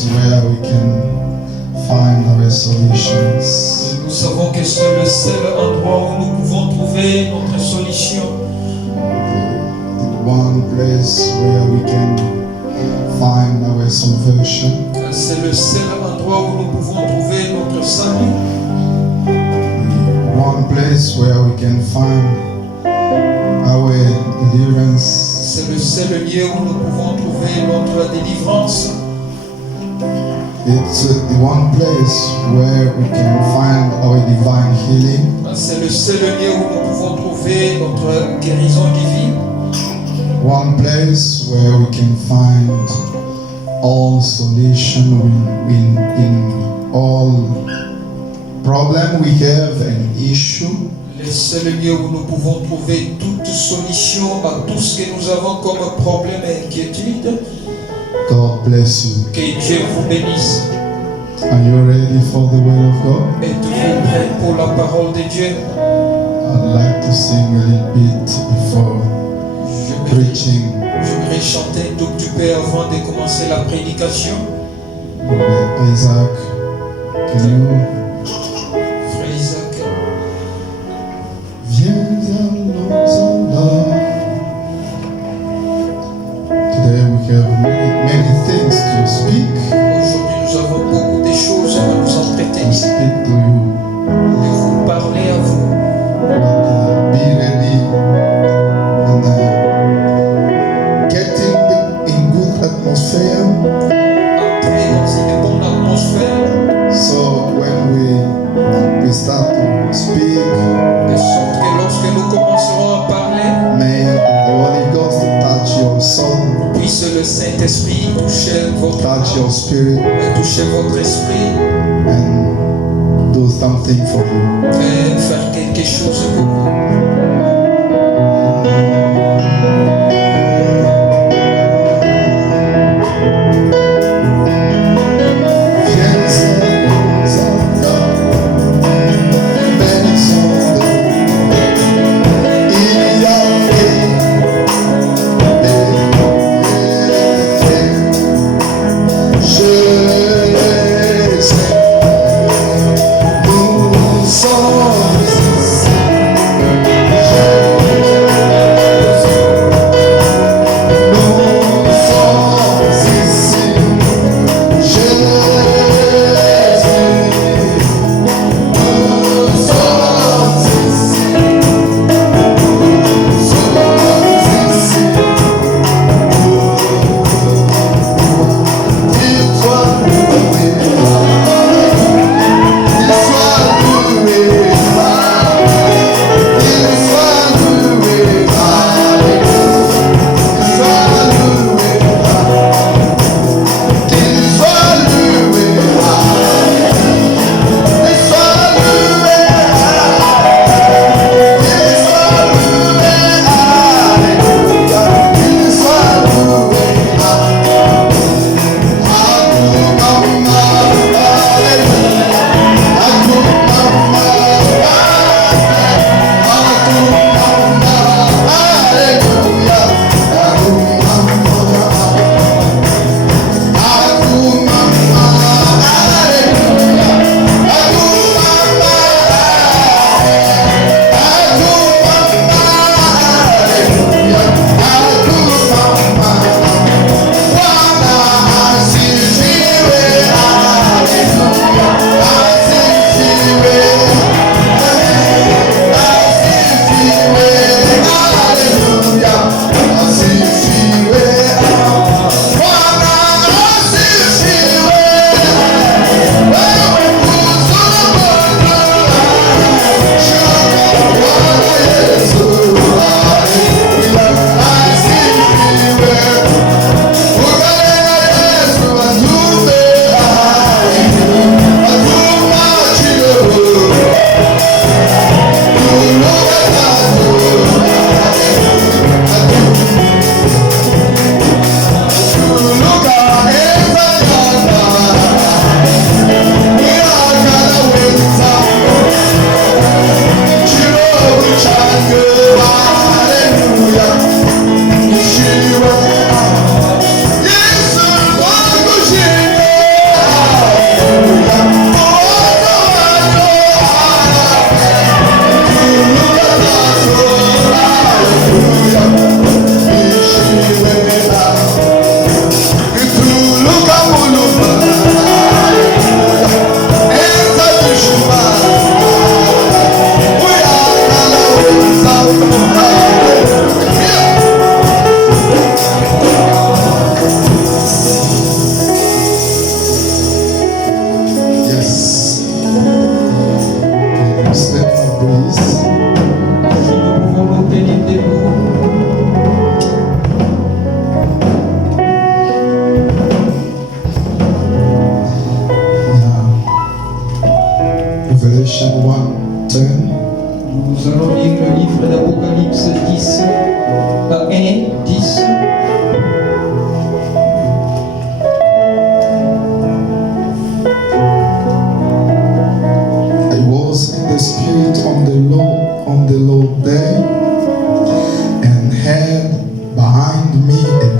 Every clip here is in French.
place where we can find our solutions. Nous savons que c'est le seul endroit où nous pouvons trouver notre solution. The one place where we can find our salvation. C'est le seul endroit où nous pouvons trouver notre salut. The one place where we can find our deliverance. C'est le seul lieu où nous pouvons trouver notre délivrance. It's the one place where we can find our divine healing. C'est le seul lieu où nous pouvons trouver notre guérison divine. One place where we can find all solution in all problem we have and issue. Le seul lieu où nous pouvons trouver toute solution à tout ce que nous avons comme problème et inquiétude. God bless you. Que Dieu vous bénisse. Are you ready for the word of God? Êtes-vous prêts pour la parole de Dieu? I'd like to sing a little bit before preaching. J'aimerais chanter un tout petit peu avant de commencer la prédication. Isaac, can you? Frère Isaac. Viens à nous en Today we have many things to speak. Aujourd'hui, nous avons beaucoup de choses à nous entretenir. To speak to you. De vous parler à vous. But be ready and getting in good atmosphere. Entrer dans une bonne atmosphère. So when we start to speak, De sorte que lorsque nous commencerons à parler, may the Holy Ghost touch your soul, puisse le Saint-Esprit toucher votre touch your âme, spirit, toucher votre esprit and do something for you. et faire quelque chose pour vous. Nous sommes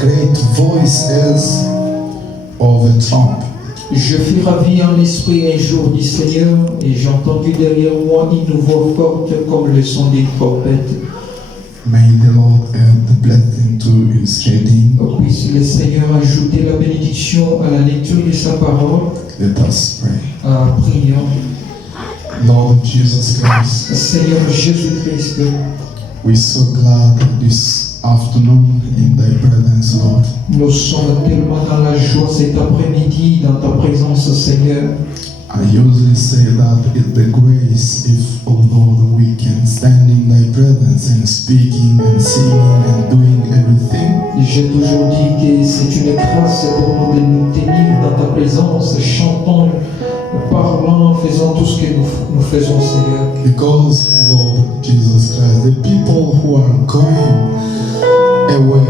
great voices of a trump. Je fus ravi en l'esprit un jour du Seigneur, et j'ai entendu derrière moi une voix forte comme le son d'une trompette. May the Lord add the blessing to his reading. Puisse le Seigneur ajouter la bénédiction à la lecture de sa parole. Let us pray. Prions. Lord Jesus Christ, Seigneur Jésus-Christ, we're so glad this afternoon in thy presence, Lord. nous sommes tellement dans la joie cet après-midi dans ta présence, Seigneur. I usually say that it's the grace if, oh Lord, we can stand in thy presence and speaking and singing and doing everything. J'ai toujours dit que c'est une grâce pour nous de nous tenir dans ta présence, chantant, parlant, faisant tout ce que nous faisons, Seigneur. Because, Lord Jesus Christ, the people who are going away,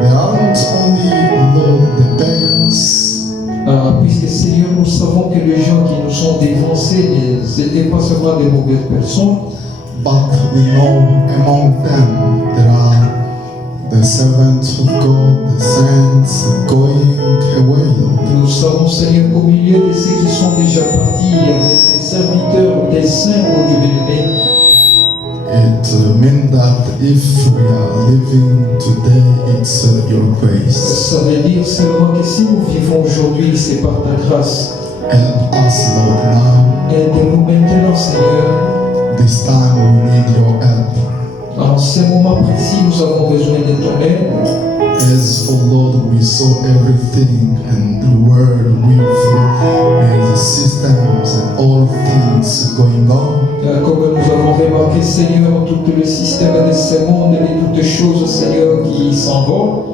they aren't only, Lord, the pagans, Puisque, Seigneur, nous savons que les gens qui nous sont dévancés, ce n'étaient pas seulement des mauvaises personnes, but we know among them there are the servants of God, the saints going away, Lord. nous savons, Seigneur, qu'au milieu de ceux qui sont déjà partis, il y avait des serviteurs, des saints au Dieu béni. It means that if we are living today, it's your grace. Ça veut dire seulement que si nous vivons aujourd'hui, c'est par ta grâce. Help us, Lord, now. Aide-nous maintenant, Seigneur. This time we need your help. En ce moment précis, nous avons besoin de ton aide. As, oh Lord, we saw everything and the world with the systems and all things going on. Comme nous avons remarqué, Seigneur, tout le système de ce monde et toutes choses, Seigneur, qui s'en vont,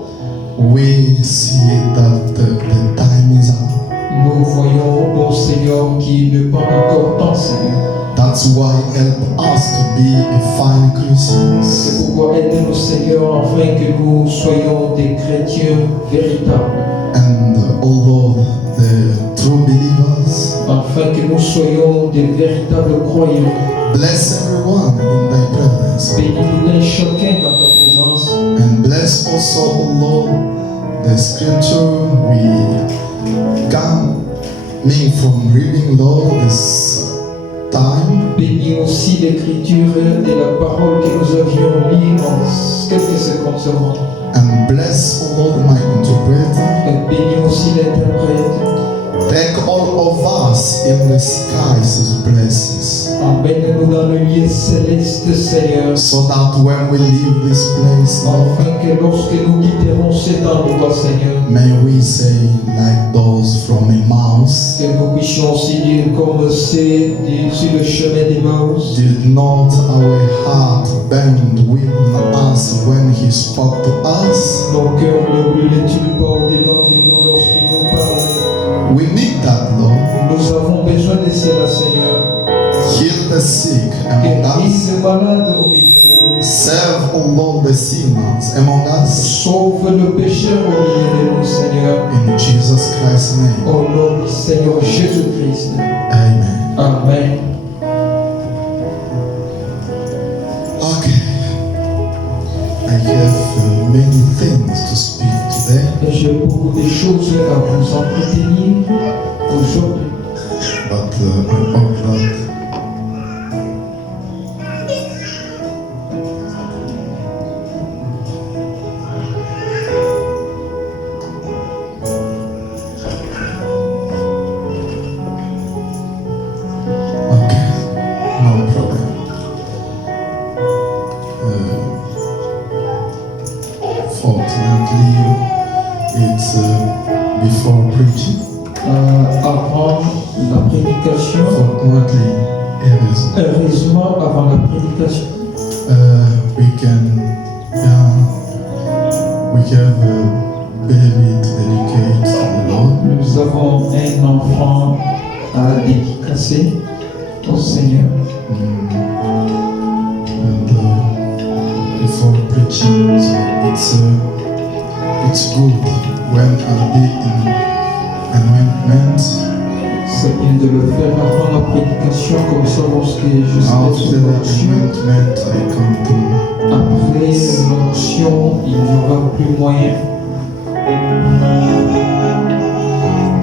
We see that the time is up. nous voyons, bon Seigneur, qu'il n'est pas encore temps, Seigneur. That's why help us to be a fine Christians. C'est pourquoi aide-nous, Seigneur, afin que nous soyons des chrétiens véritables, And, oh Lord, the true believers. afin que nous soyons des véritables croyants. Bless everyone in thy presence. Bénis-nous d'un chacun dans ta présence. And bless also, oh Lord, the scripture we coming from reading, Lord, this time. Bénis aussi l'écriture et la parole que nous avions lue en quelques secondes seulement. And bless, oh Lord, my interpreter. Bénis aussi l'interprète. Take all of us in the skies as blessings. Emmène-nous dans le lieu céleste, Seigneur, So that when we leave this place, Lord, afin que lorsque nous quitterons cet endroit, Seigneur, may we say like those from Emmaus, que nous puissions aussi dire comme c'est sur le chemin d'Emmaüs. did not our heart bend within us when he spoke to us? Nos cœurs ne brûlaient-ils pas au-dedans de nous lorsqu'il nous parlait? We need that, Lord. Nous avons besoin de cela, Seigneur. Heal the sick among Guéris us. les malades au milieu de nous. Serve, O Lord, the sinners among us. Sauve le pécheur au milieu de nous, Seigneur. In Jesus Christ's name. Au nom du Seigneur Jésus-Christ. Amen. Amen. Okay. I have many things to speak today, Et j'ai beaucoup de choses à vous entretenir aujourd'hui. but I hope that okay, no problem. Fortunately, it's before preaching. Avant la prédication, Fortunately, heureusement avant la prédication, we have a baby to dedicate to the Lord. nous avons un enfant à dédicacer au Seigneur. And before preaching, so it's good when I'll be in anointment. C'est bien de le faire avant la prédication, comme ça lorsque je serai After sous the l'onction. anointment, I come to Après l'onction, il n'y aura plus moyen.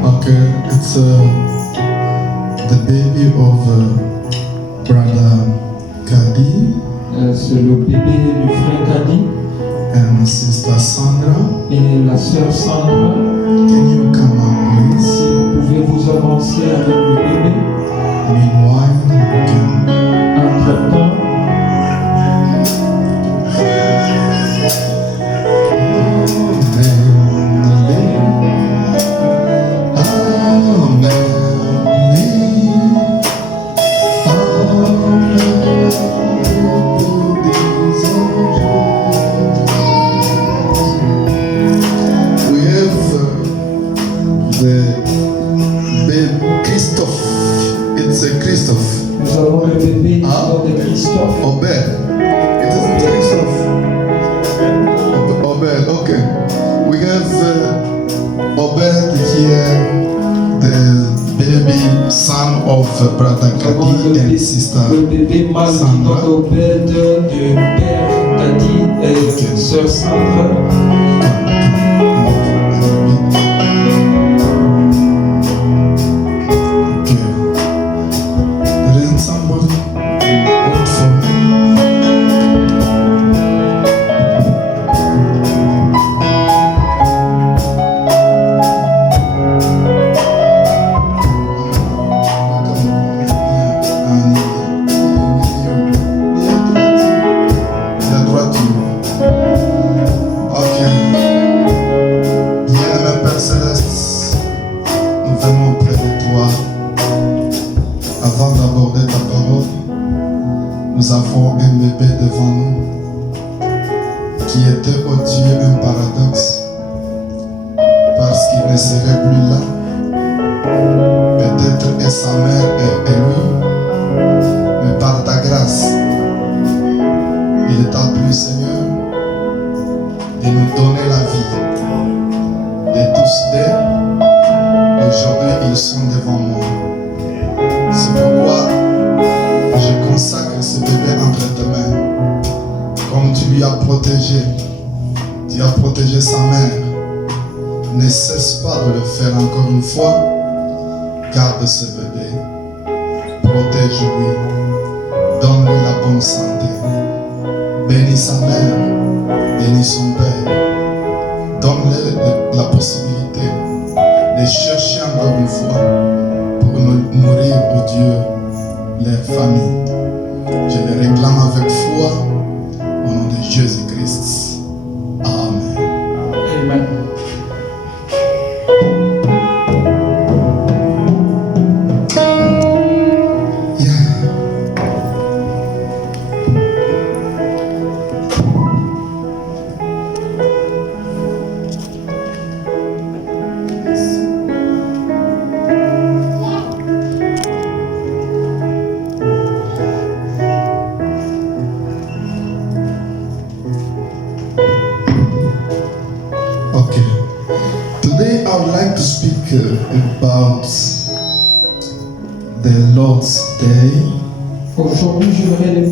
Okay, it's the baby of brother Kadi C'est le bébé du frère Kadi and sister Sandra. et la sœur Sandra. Can you come up, please? Si vous pouvez vous avancer avec le bébé. Meanwhile, you can. Entre-temps, nous avons le bébé du nom de Christophe. Obed. It isn't Christophe. Obed, okay. We have Obed here, the baby son of brother Nous avons Kadi and sister le bébé mâle du nom Sandra. d'Obed, du père Kadi et sœur Sandra. Okay. There isn't somebody wait for me. Avant d'aborder ta parole, nous avons un bébé devant nous qui était au Dieu un paradoxe parce qu'il ne serait plus là. Peut-être et sa mère et lui, mais par ta grâce, il t'a plu, Seigneur, de nous donner la vie. De tous deux, aujourd'hui ils sont devant moi. C'est pourquoi je consacre ce bébé entre tes mains. Comme tu lui as protégé, tu as protégé sa mère. Ne cesse pas de le faire encore une fois. Garde ce bébé. Protège-lui. Donne-lui la bonne santé. Bénis sa mère. Bénis son père. Donne-lui la possibilité de chercher encore une fois pour nourrir, oh Dieu, leur famille. Je les réclame avec foi au nom de Jésus-Christ. Amen. Amen. Okay. Today I would like to speak about the Lord's Day. Aujourd'hui,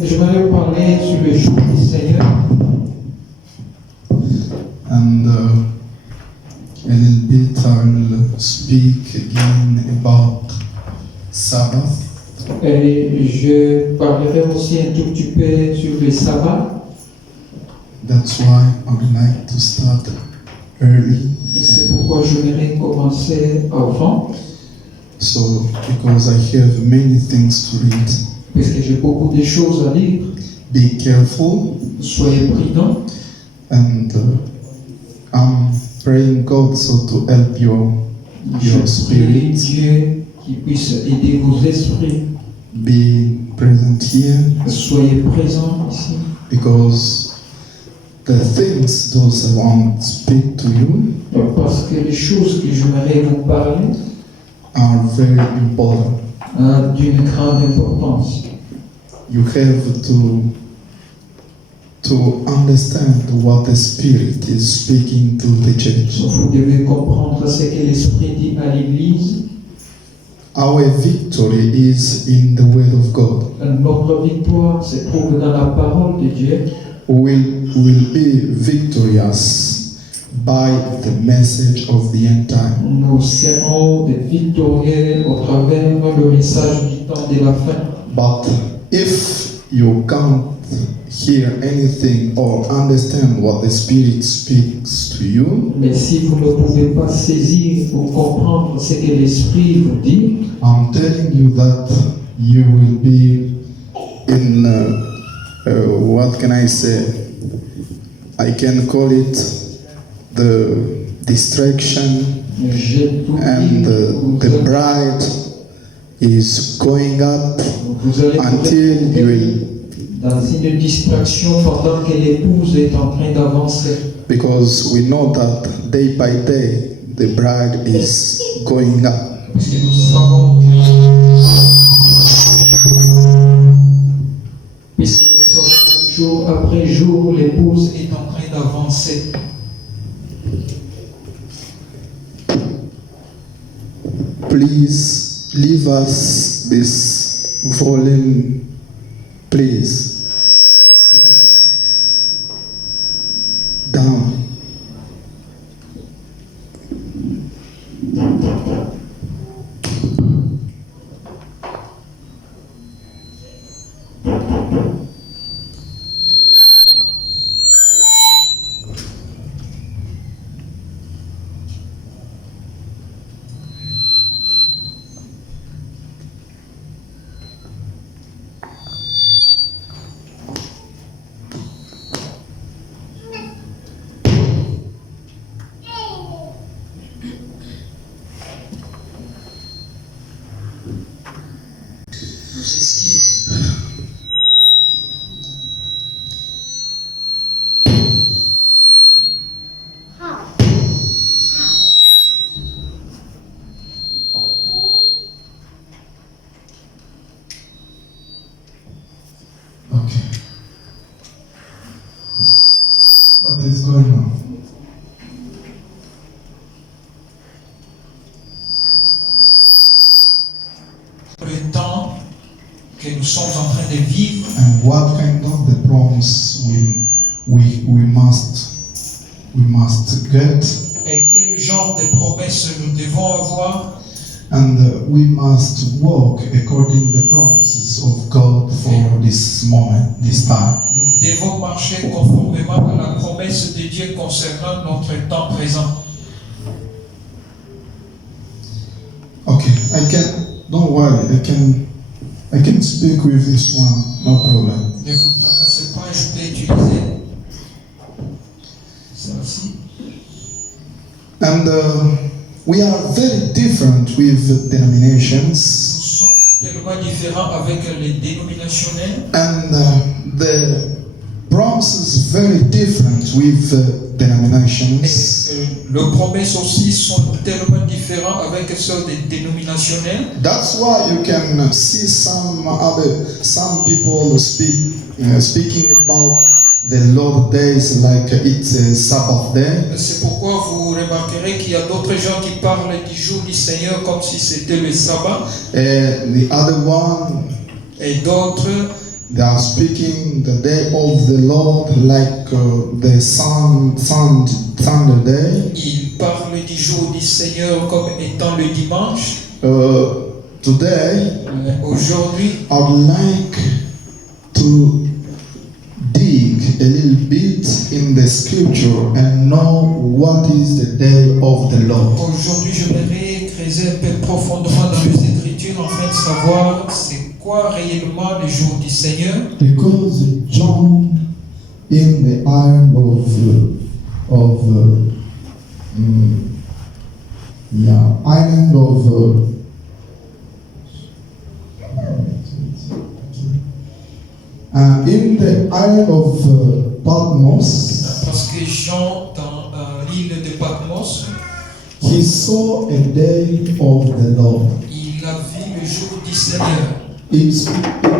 j'aimerais parler sur le jour du Seigneur And a little bit I will speak again about Sabbath. et je parlerai aussi un tout petit peu sur le sabbat. That's why I would like to start early. C'est pourquoi j'aimerais commencer avant, So, because I have many things to read. parce que j'ai beaucoup de choses à lire. Be careful, Soyez prudents. and I'm praying God so to help your Je prie spirit. Dieu qui puisse aider vos esprits. Be present here, Soyez présents ici, because the things those I want to speak to you parce que les choses que j'aimerais vous parler are very important. ont d'une grande importance. You have to understand what the Spirit is speaking to the church. Vous devez comprendre ce que l'Esprit dit à l'Église. Our victory is in the Word of God. Notre victoire se trouve dans la parole de Dieu. We will be victorious by the message of the end time. Nous serons des victorieux au travers le message du temps de la fin. But if you can't hear anything or understand what the Spirit speaks to you, Mais si vous ne pouvez pas saisir ou comprendre ce que l'Esprit vous dit, I'm telling you that you will be in, what can I say? I can call it the distraction, j'ai tout and dit, the bride is going up vous allez until you will, dans une distraction pendant que l'épouse est en train d'avancer. because we know that day by day the bride is going up. Parce que nous savons, puisque nous savons que jour après jour, l'épouse est en train d'avancer. Please leave us this volume, please. Down. Okay. What is going on? Le temps que nous sommes en train de vivre And what kind of the promise we must get, et quel genre de promesses nous devons avoir, and we must walk according the promises of God for this moment, this time. nous devons marcher conformément à la promesse de Dieu concernant notre temps présent. Okay, don't worry, I can speak with this one, no problem. Ne vous tracassez pas, je peux utiliser celle-ci. And we are very different with Nous denominations, sommes tellement différents avec les dénominationnels and the promises very different with denominations. et leurs promesses aussi sont tellement différentes avec celles des dénominationnels. That's why you can see some people speaking about the Lord days like it's a Sabbath day, C'est pourquoi vous remarquerez qu'il y a d'autres gens qui parlent du jour du Seigneur comme si c'était le sabbat, and the other one et d'autres they are speaking the day of the Lord like the Sunday day. ils parlent du jour du Seigneur comme étant le dimanche. Today Aujourd'hui, I would like to dig a little bit in the scripture and know what is the day of the Lord. aujourd'hui, j'aimerais creuser un peu profondément dans les Écritures afin de savoir c'est quoi réellement le jour du Seigneur. Because John, in the island island of in the island of Patmos, Parce que Jean, dans l'île de Patmos, he saw a day of the Lord. il a vu le jour du Seigneur. It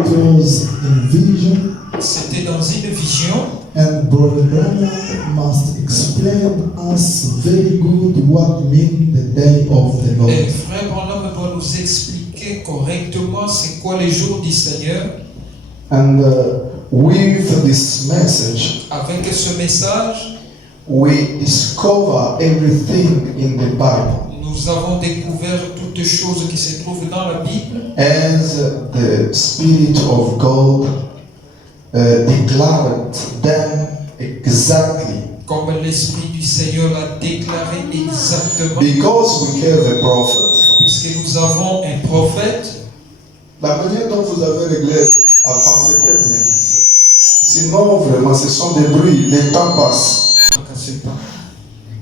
was in vision, C'était dans une vision. and Brother Branham must explain us very good what means the day of the Et Lord. Frère Branham doit nous expliquer correctement c'est quoi le jour du Seigneur. And with this message, Avec ce message, we discover everything in the Bible. Nous avons découvert toutes choses qui se trouvent dans la Bible. As the Spirit of God declared them exactly. Comme l'Esprit du Seigneur l'a déclaré exactement. Because we have a prophet. Puisque nous avons un prophète. La manière dont vous avez réglé avant c'était bien. Sinon, vraiment, ce sont des bruits. Le temps passe.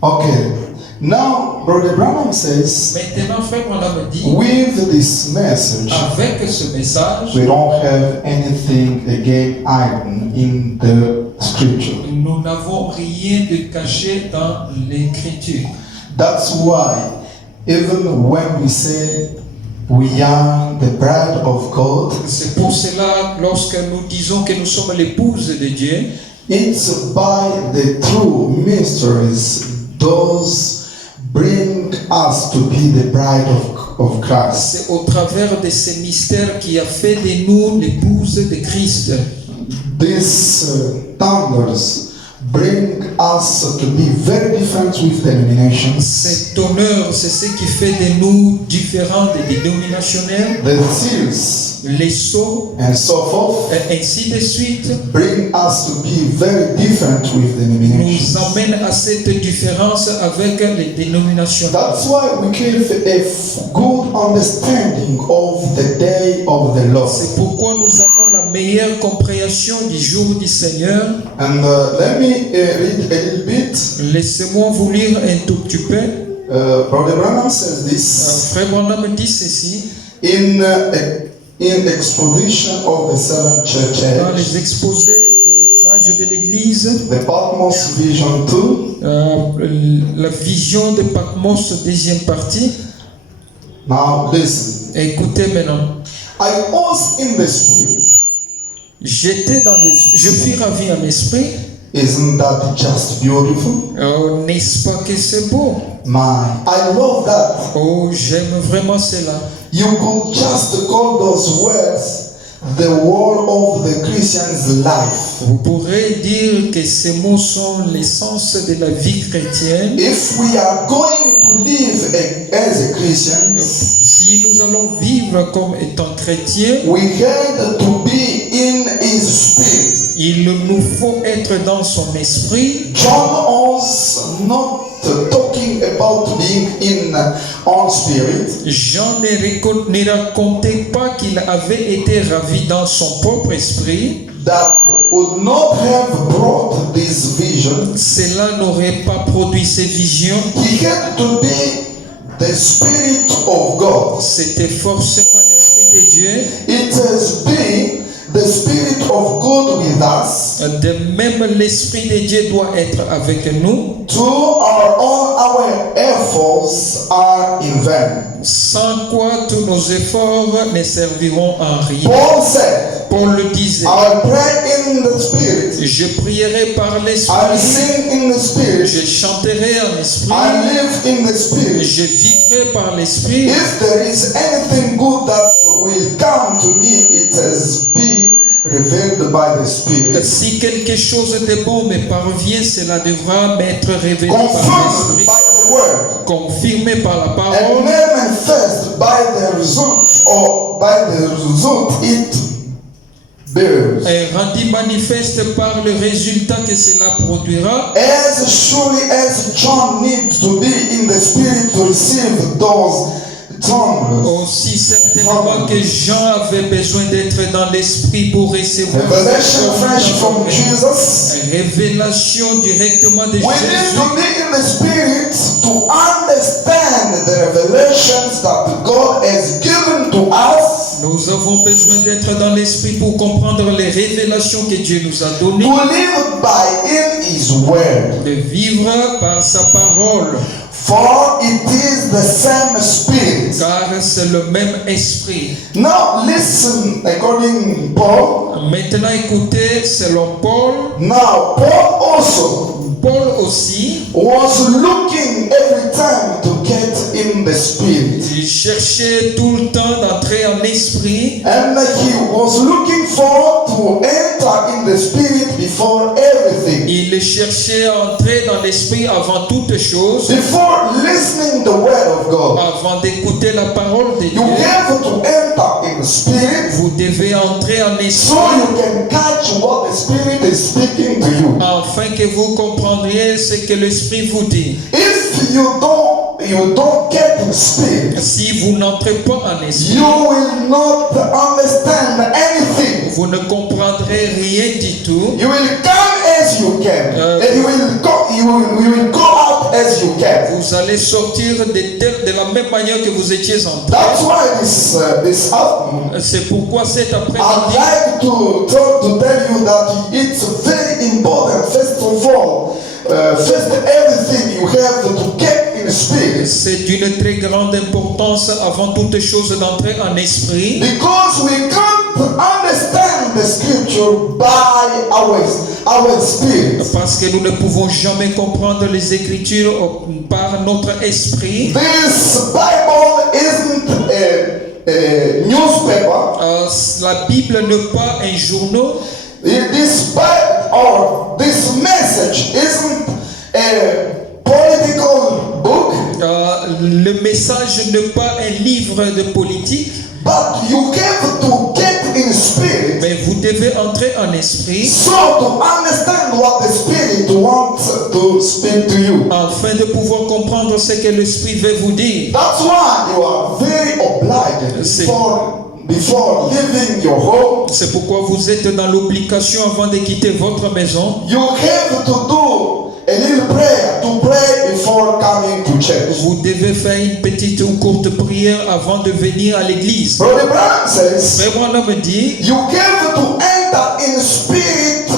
Okay. Now, Brother Branham says, Maintenant, Frère Branham dit, with this message, avec ce message, we don't have anything again hidden in the scripture. Nous n'avons rien de caché dans l'Écriture. That's why, even when we say we are the bride of God, c'est pour cela, lorsque nous disons que nous sommes l'épouse de Dieu, it's by the true mysteries those bring us to be the bride of Christ. C'est au travers de ces mystères qui a fait de nous l'épouse de Christ. These thunders bring us to be very different with denominations. Cet honneur, c'est ce qui fait de nous différents des dénominationnels. The seals Les sceaux, and so forth ainsi de suite, bring us to be very different with denominations. nous amène à cette différence avec les dénominations. That's why we give a good understanding of the day of the Lord. C'est pourquoi nous avons la meilleure compréhension du jour du Seigneur. And let me read a little bit. Laissez-moi vous lire un tout petit peu. Brother Branham says this Frère Branham dit ceci. In exposition of the seven church Dans age, les exposés des âges de l'Église, the Patmos Vision 2. la vision de Patmos, deuxième partie. Now listen. Écoutez maintenant. I was in the spirit. Je fus ravi en esprit. Isn't that just beautiful? Oh, n'est-ce pas que c'est beau? I love that. Oh, j'aime vraiment cela. You could just call those words the word of the Christian's life. Vous pourrez dire que ces mots sont l'essence de la vie chrétienne. If we are going to live as a Christian, Si nous allons vivre comme étant chrétiens, we had to be in His Spirit. il nous faut être dans son esprit. John was not talking about being in on spirit. Jean ne racontait pas qu'il avait été ravi dans son propre esprit. That would not have brought this vision. Cela n'aurait pas produit ces visions. He had to be the Spirit of God. C'était forcément l'esprit de Dieu. It has been the Spirit of God with us. De même, l'esprit de Dieu doit être avec nous. All our efforts are in vain. Sans quoi tous nos efforts ne serviront à rien. Paul said, Paul le disait. I pray in the Spirit. Je prierai par I l'esprit. sing in the Spirit. Je chanterai en esprit. I live in the Spirit. Je vivrai par l'esprit. If there is anything good that will come to me, it has been revealed by the Spirit. Si quelque chose de bon me parvient, cela devra m'être révélé par Confirmed l'esprit. by the word. Confirmé par la And parole. manifest by the result, or by the result it bears. Et rendu manifeste par le résultat que cela produira. As surely as John needs to be in the Spirit to receive those tongues. Aussi certainement que Jean avait besoin d'être dans l'esprit pour recevoir Revelation fresh from Jesus. révélation directement de We need Jésus. to be in the Spirit to understand the revelations that God has given to us. Nous avons besoin d'être dans l'esprit pour comprendre les révélations que Dieu nous a données. To live by in His word. De vivre par sa parole. For it is the same Spirit. Car c'est le même esprit. Now listen, according Paul. Maintenant écoutez, selon Paul. Now Paul also Paul aussi was looking every time to get in the Spirit. il cherchait tout le temps d'entrer en esprit. And he was looking forward to enter in the Spirit before everything. Il cherchait à entrer dans l'esprit avant toute chose, before listening the word of God. avant d'écouter la parole de You Dieu. have to enter in the spirit Vous devez entrer en so esprit you can catch what the spirit is speaking to you. afin que vous comprendriez ce que l'esprit vous dit. If you don't get in spirit, Si vous n'entrez pas en esprit, you will not understand anything. vous ne comprendrez rien du tout. You will come as you can, and you will go out as you can. Vous allez sortir de la même manière que vous étiez entré. That's why this afternoon C'est pourquoi cet I'd après-midi, like to tell you that it's very important. First of all, first everything you have to get in spirit, c'est d'une très grande importance avant toute chose d'entrer en esprit. because we can't understand the scripture by our spirit. Parce que nous ne pouvons jamais comprendre les Écritures par notre esprit. This Bible isn't a newspaper. La Bible n'est pas un journal. This Bible or this message isn't a political book, Le message n'est pas un livre de politique, but you have to get in spirit mais vous devez entrer en esprit so to understand what the spirit wants to speak to you. afin de pouvoir comprendre ce que l'esprit veut vous dire. That's why you are very obliged before leaving your home. C'est pourquoi vous êtes dans l'obligation avant de quitter votre maison. You have to do a little prayer to pray before coming to church. Vous devez faire une petite ou courte prière avant de venir à l'église. Brother Brown says, Frère Branham me dit, you have to enter in spirit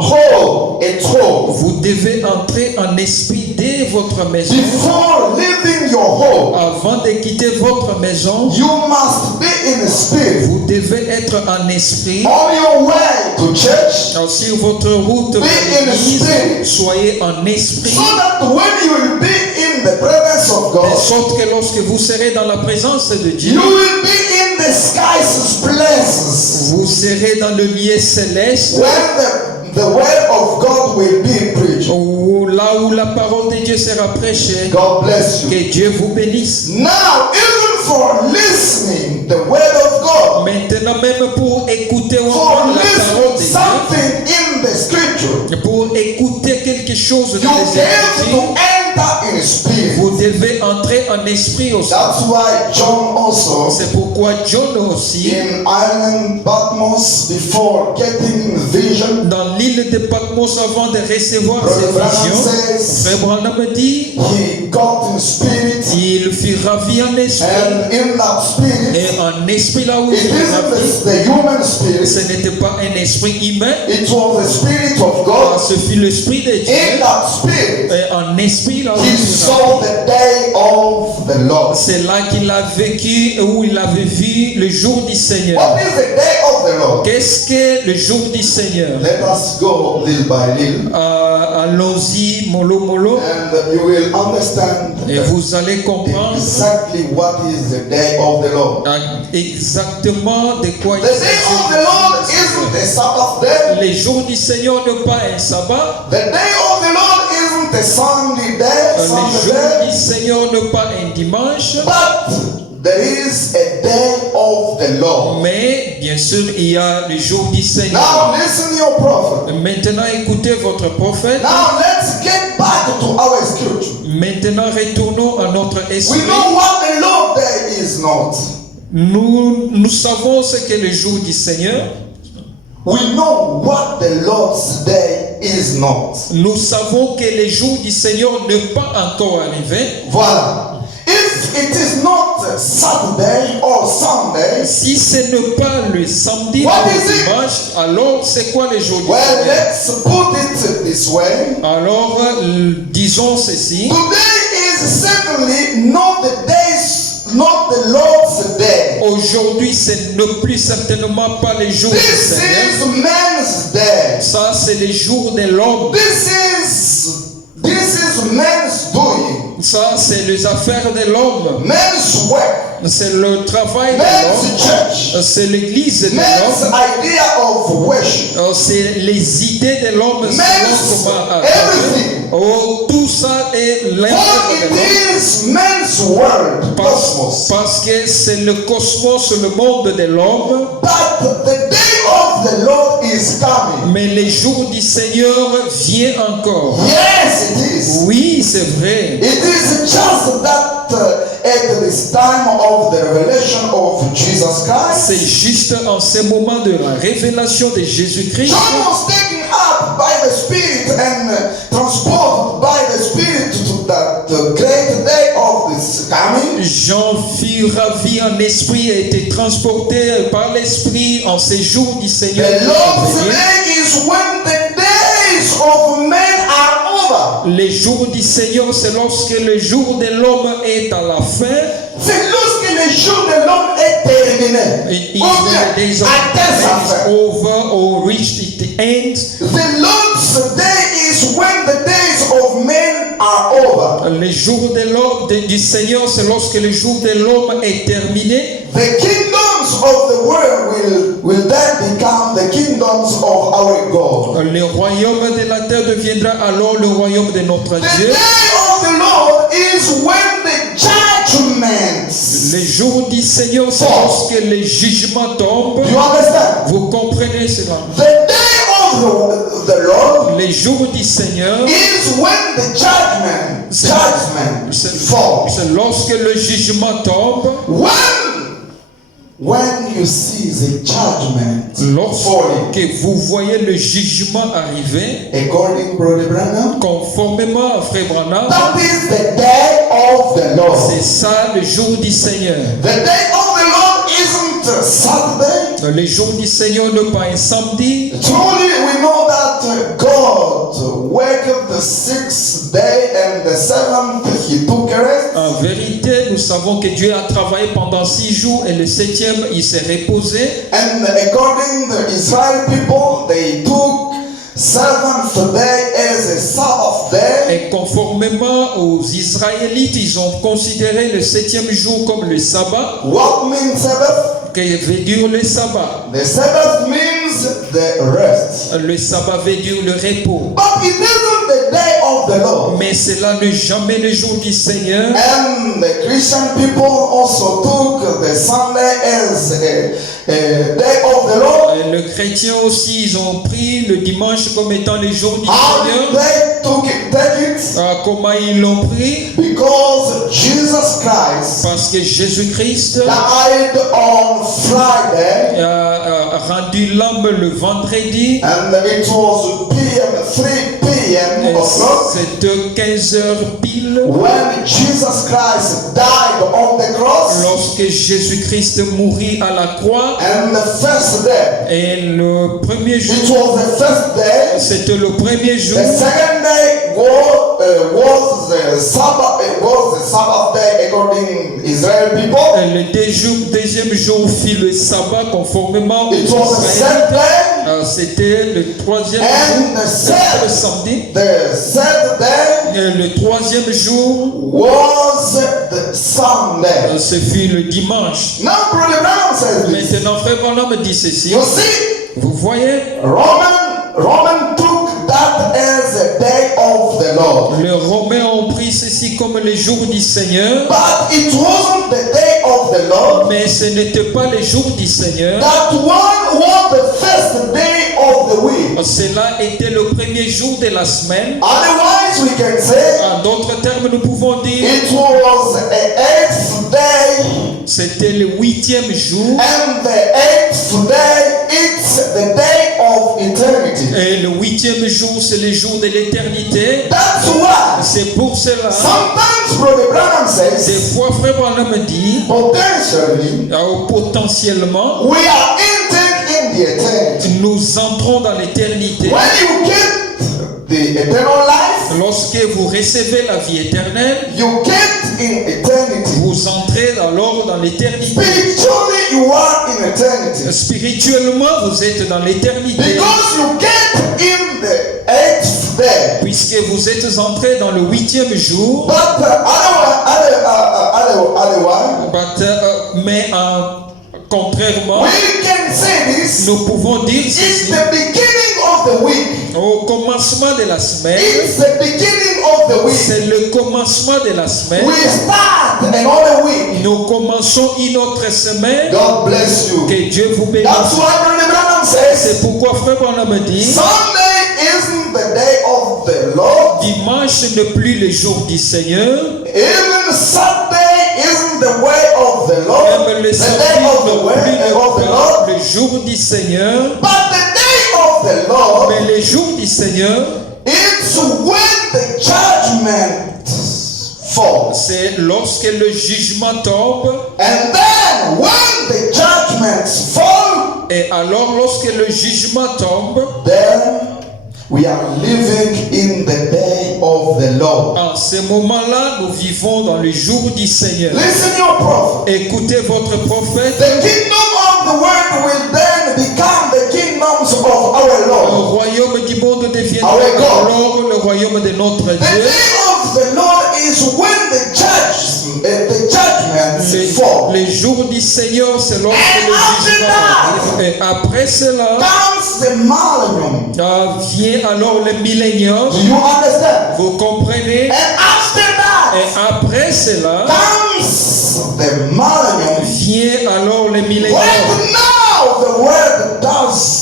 whole and whole vous devez entrer en esprit dès votre maison. before leaving your home. Avant de quitter votre maison, You must be in the spirit vous devez être en esprit. on your way to church, Alors, sur votre route vers in l'église, spirit. soyez en esprit. so that when you will be in the presence of De God, sorte que lorsque vous serez dans la présence de Dieu, you will be in the skies places vous serez dans le lieu céleste, when the word of God will be preached. là où la parole de Dieu sera prêchée. God bless you. Que Dieu vous bénisse. Now, even for listening the word of God, Maintenant, même pour écouter ou for entendre la parole de listening Dieu, something in the scripture, pour écouter quelque chose you dans les have to Écritures, enter in spirit. vous devez entrer en esprit aussi. That's why John also C'est pourquoi John aussi, in Island Patmos, before getting vision, dans l'île de Patmos, avant de recevoir Brother cette Branham vision, says Frère Branham dit, he got in spirit, il fut ravi en esprit. and in that spirit, Et en esprit, là où it il fut ravi, isn't the human spirit, ce n'était pas un esprit humain, it was the spirit of God. ce fut l'esprit de Dieu. In that spirit, Et en esprit, là où he il fut ravi, saw the day of the Lord. c'est là qu'il a vécu, où il avait vu le jour du Seigneur. What is the day of the Lord? Qu'est-ce que le jour du Seigneur? Let us go little by little, Allons-y, mollo mollo, and you will understand et vous allez comprendre exactly what is the day of the Lord. exactement de quoi The day of the Lord isn't a Sabbath day. Les jours du Seigneur ne pas un sabbat. The day of the Lord isn't a Sunday day, Les Sunday jours day. du Seigneur ne pas un dimanche. But there is a day of the Lord. Mais bien sûr, il y a le jour du Seigneur. Now listen your prophet. Maintenant, écoutez votre prophète. Now let's get back to our scripture. Maintenant, retournons à notre We esprit. know what the Lord day is not. Nous savons ce qu'est le jour du Seigneur. We know what the Lord's day is not. Nous savons que le jour du Seigneur n'est pas encore arrivé. Voilà. If it is not Saturday or Sunday, Si ce n'est pas le samedi ou What le is it? dimanche, alors c'est quoi le jour du well, Seigneur? let's put it this way. Alors, disons ceci. Today is certainly not the days, not the Lord's day. Aujourd'hui, ce n'est plus certainement pas le jour du This Seigneur. is man's day. Ça, c'est le jour de l'homme. This is man's doing. Ça, c'est les affaires de l'homme. men's work, C'est le travail de men's l'homme. church, C'est l'église de men's l'homme. idea of worship, C'est les idées de l'homme. men's selon comment adorer. everything. Oh, tout ça est For l'intérêt de it l'homme. is men's world, cosmos. Parce que c'est le cosmos, le monde de l'homme. But the day of the Lord is coming. Mais les jours du Seigneur viennent encore. Yes, it is. Oui, c'est vrai. It is just that at this time of the revelation of Jesus Christ, C'est juste en ce moment de la révélation de Jésus-Christ. John was taken up by the Spirit and transported by the Spirit to that great day of this coming. Jean fut ravi en esprit et a été transporté par l'esprit en ces jours du Seigneur. The Lord's day is when the days of men are over. Les jours du Seigneur, c'est lorsque le jour de l'homme est à la fin. C'est lorsque le jour de l'homme est terminé. It Ou bien, days of atteint sa is fin. over or reached the end. The Lord's day is when the days of men are over. Le jour de l'homme du Seigneur, c'est lorsque le jour de l'homme est terminé. The kingdoms of the world will then become the kingdoms of our God. Le royaume de la terre deviendra alors le royaume de notre The Dieu. day of the Lord is when the judgments. Le jour du Seigneur, c'est lorsque les jugements tombent. You understand? Vous comprenez cela? The day of the Lord Les jours du Seigneur, is when the judgment c'est falls. c'est lorsque le jugement tombe. When you see the judgment falling, Lorsque vous voyez le jugement arriver, according to Brother Branham, conformément à Frère Branham, that is the day of the Lord. c'est ça le jour du Seigneur. The day of the Lord isn't Saturday. Le jour du Seigneur n'est pas un samedi. Truly, we know that God worked the sixth day and the seventh He took a rest. En vérité, nous savons que Dieu a travaillé pendant 6 jours et le 7e, il s'est reposé. And according to the Israel people, they took seventh day as a Sabbath day. Et conformément aux Israélites, ils ont considéré le 7e jour comme le sabbat. What means Sabbath? Que veut dire le sabbat? The Sabbath means the rest. Le sabbat veut dire le repos. But it isn't the day of the Lord. Mais cela n'est jamais le jour du Seigneur. And the Christian people also took the Sunday as a day of the Lord. Et le chrétien aussi, ils ont pris le dimanche comme étant le jour du How did Seigneur. they take it? Comment ils l'ont pris? Because Jesus Christ Parce que Jésus-Christ died on Friday, a rendu l'âme le vendredi. and it was 3 p.m. o'clock C'est 15 heures pile. when Jesus Christ died on the cross. Lorsque Jésus-Christ mourit à la croix. And the first day, Et le premier it jour, was the first day. c'était le premier jour. The second day was the Sabbath. It was the Sabbath day according to Israel people. Et le deuxième jour fit le sabbat conformément aux It was the Israélites. third day. C'était le troisième And jour, the c'était le third, samedi. the third day Et le troisième jour, was the Sunday. ce fut le dimanche. Now, Brother Brown says this. Maintenant, Frère Branham dit ceci. You see, Vous voyez, Roman took that as a day of the Lord. les Romains ont pris ceci comme le jour du Seigneur. But it wasn't the day of the Lord. Mais ce n'était pas le jour du Seigneur. That one was the first day of the week. Cela était le premier jour de la semaine. Otherwise, we can say En d'autres termes, nous pouvons dire it was the 8th day, c'était le 8e jour. and the 8th day, it's the day of eternity. Et le 8e jour, c'est le jour de l'éternité. That's why C'est pour cela. sometimes Brother Branham Des says, fois, Frère Branham dit, potentially, potentiellement, we are entered in the eternity. nous entrons dans l'éternité. When you get the eternal life, Lorsque vous recevez la vie éternelle, you get in eternity. vous entrez alors dans l'éternité. Spiritually, you are in eternity. Spirituellement, vous êtes dans l'éternité. Because you get in the 8th day. puisque vous êtes entrés dans le 8e jour, But otherwise, mais contrairement, we can say this. nous pouvons dire It's ceci, the beginning of the week. au commencement de la semaine, It's the beginning of the week. c'est le commencement de la semaine, We start another week. nous commençons une autre semaine, God bless you. que Dieu vous bénisse. That's why Brother Branham says C'est pourquoi Frère Branham dit, Sunday isn't the day of the Lord. dimanche n'est plus le jour du Seigneur, Even Sunday isn't the way of the Lord. même le The samedi day of the n'est way plus of the Lord. le jour du Seigneur, But the day of the Lord, mais le jour du Seigneur, it's when the judgment falls. c'est lorsque le jugement tombe. And then when the judgments fall, Et alors, lorsque le jugement tombe, then we are living in the day of the Lord. en ce moment-là, nous vivons dans le jour du Seigneur. Listen, your prophet. Écoutez votre prophète. The kingdom of the world will then become the kingdoms of our Le Lord. royaume du monde deviendra Our God. alors le royaume de notre The Dieu. day of the Lord is when the judgments fall. Le jour du Seigneur, c'est lorsque And le after jugement arrive. Et après cela, Comes the millennium. vient alors le millénium. Do you understand? Vous comprenez? And after Et that après cela, comes the millennium. vient alors le millénium. Right now, the world does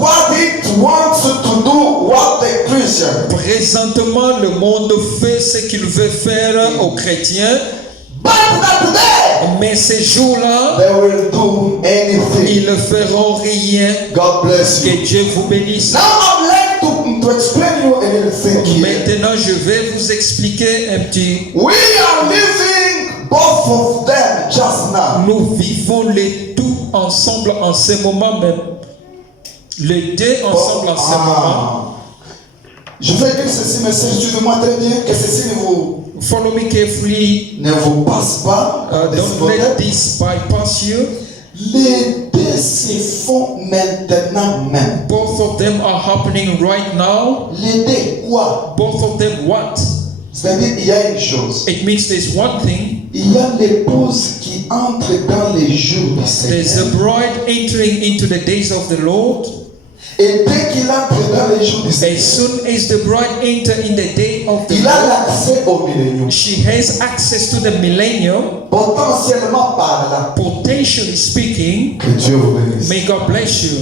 what it wants to do, what the Christian. Présentement, le monde fait ce qu'il veut faire aux chrétiens, But not today, mais ces jours-là, they will do anything. ils ne feront rien. God bless you. Que Dieu vous bénisse. Now I'd like to explain you a little thing here. Maintenant, je vais vous expliquer un petit. We are living both of them just now. Nous vivons les deux ensemble en ce moment même. Les deux ensemble en ce moment. Je vais dire ceci, mais suivez-moi très bien, que ceci Follow me carefully. ne vous passe pas. Don't let this bypass you. Les deux se font maintenant même. Both of them are happening right now. Les deux quoi? Both of them what? C'est-à-dire, il y a une chose. It means there's one thing. Il y a l'épouse qui entre dans les jours du There's a Seigneur. bride entering into the days of the Lord. Et dès qu'il entre dans les jours du As Seigneur, soon as the bride enter in the day of the il a Lord, l'accès au millénium. she has access to the millennium. Potentiellement parlant. Potentially speaking, Que Dieu vous bénisse. may God bless you.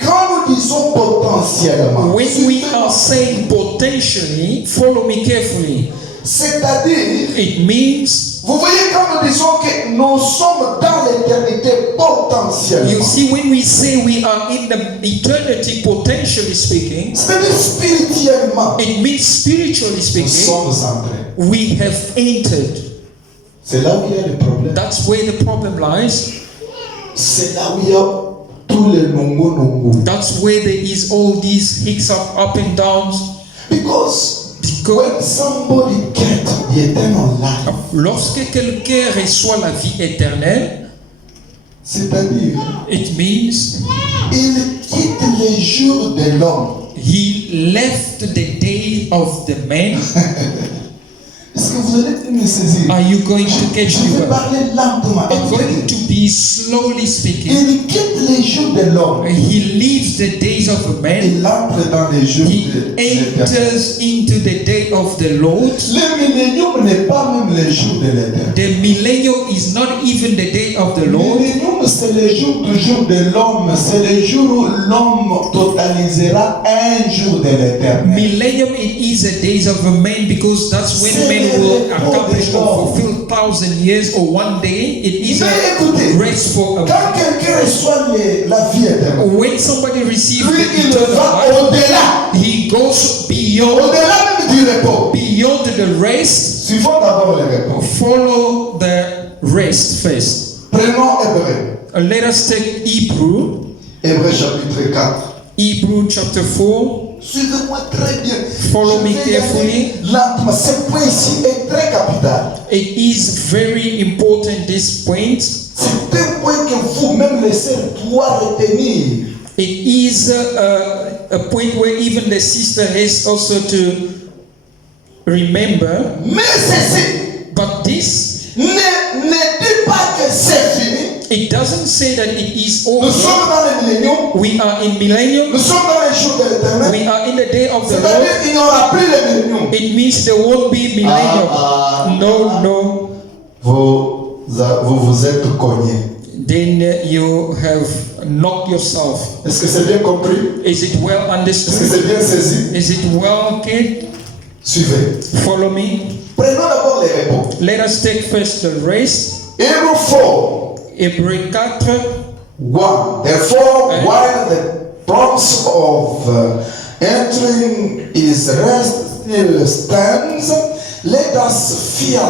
Quand nous disons potentiellement, When we are saying potentially, follow me carefully. c'est-à-dire, It means, vous voyez quand nous disons que nous sommes dans l'éternité you potentiellement, see, when we say we are in the eternity, potentially speaking, c'est-à-dire spirituellement, it means spiritually nous speaking, sommes entrés. we have entered. C'est là où il y a le problème. That's where the problem lies. C'est là où il y a tous les nongo. That's where there is all these hicks up and downs. Because Because when somebody gets the eternal life, lorsque quelqu'un reçoit la vie éternelle, c'est-à-dire, it means il quitte les jours de l'homme. he left the day of the man. Est-ce que vous allez me saisir? Are you going to catch Je me vais up? parler lentement. I'm going to be slowly speaking. Il quitte les jours de l'homme. He leaves the days of a man. Il entre dans les jours He de l'éternel. enters into the day of the Lord. Le millénium n'est pas même les jours de l'éternel. The millennium is not even the day of the Le Lord. millénium, c'est le jour du jour de l'homme. C'est le jour où l'homme totalisera un jour de l'éternel. Millennium, it is the days of a man because that's when men will accomplish or fulfill 1,000 years or one day. It is Mais a écoutez, race for a quand quelqu'un reçoit la vie éternelle, when somebody receives lui, the il eternal va life, au-delà. he goes beyond Au-delà même du repos. the rest. Suivons d'abord le repos. Follow the rest first. Prenons Hébreu. Let us take Hebrew. Hébreu chapitre 4. Hebrew chapter 4. Suivez-moi très bien. Follow me Je vais y carefully. aller lentement. Ce point ici est très capital. It is very important, this point. C'est un point que vous-même les sœurs doivent retenir. It is a point where even the sister has also to remember. Mais ceci But this, ne dit pas que c'est fini. it doesn't say that it is Nous sommes over. dans le millénium. We are in millennium. Nous sommes dans les jours de l'éternel. We are in the day of the Lord. C'est-à-dire qu'il n'y aura plus le millénium. It means there won't be millennium. No. Vous êtes cogné. Then you have knocked yourself. Est-ce que c'est bien compris? Is it well Est-ce que understood? c'est bien saisi? Is it well okay? Suivez. Follow me. Prenons d'abord les repos. Let us take first the race. Hebrew 4. Hébreux 4. 1. Therefore, while the promise of entering his rest still stands, let us fear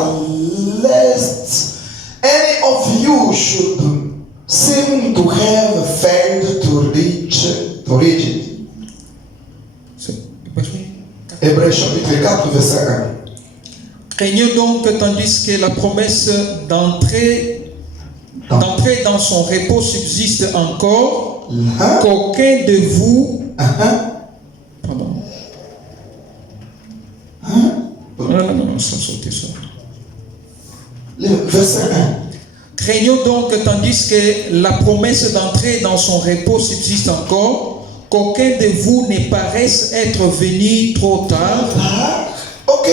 lest any of you should seem to have failed to reach it. Hébreux chapitre 4, verset 1. Craignez donc, tandis que la promesse d'entrer dans son repos subsiste encore, qu'aucun de vous... Pardon. Non, sans sauter ça. Le verset 1. Craignons donc, tandis que la promesse d'entrer dans son repos subsiste encore, qu'aucun de vous ne paraisse être venu trop tard. Okay.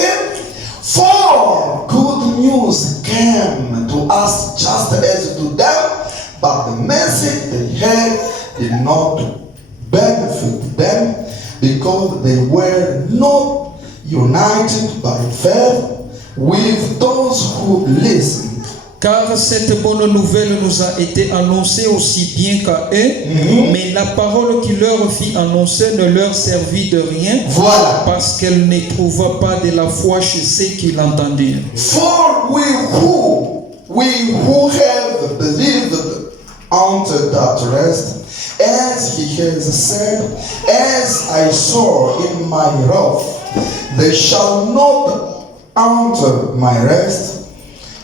For good news came to us just as to them, but the message they heard did not benefit them because they were not united by faith with those who listened. Car cette bonne nouvelle nous a été annoncée aussi bien qu'à eux, mais la parole qui leur fit annoncer ne leur servit de rien, Voilà. parce qu'elle ne trouva pas de la foi chez ceux qui l'entendirent. For we who have believed unto that rest, as he has said, as I saw in my wrath, they shall not enter my rest.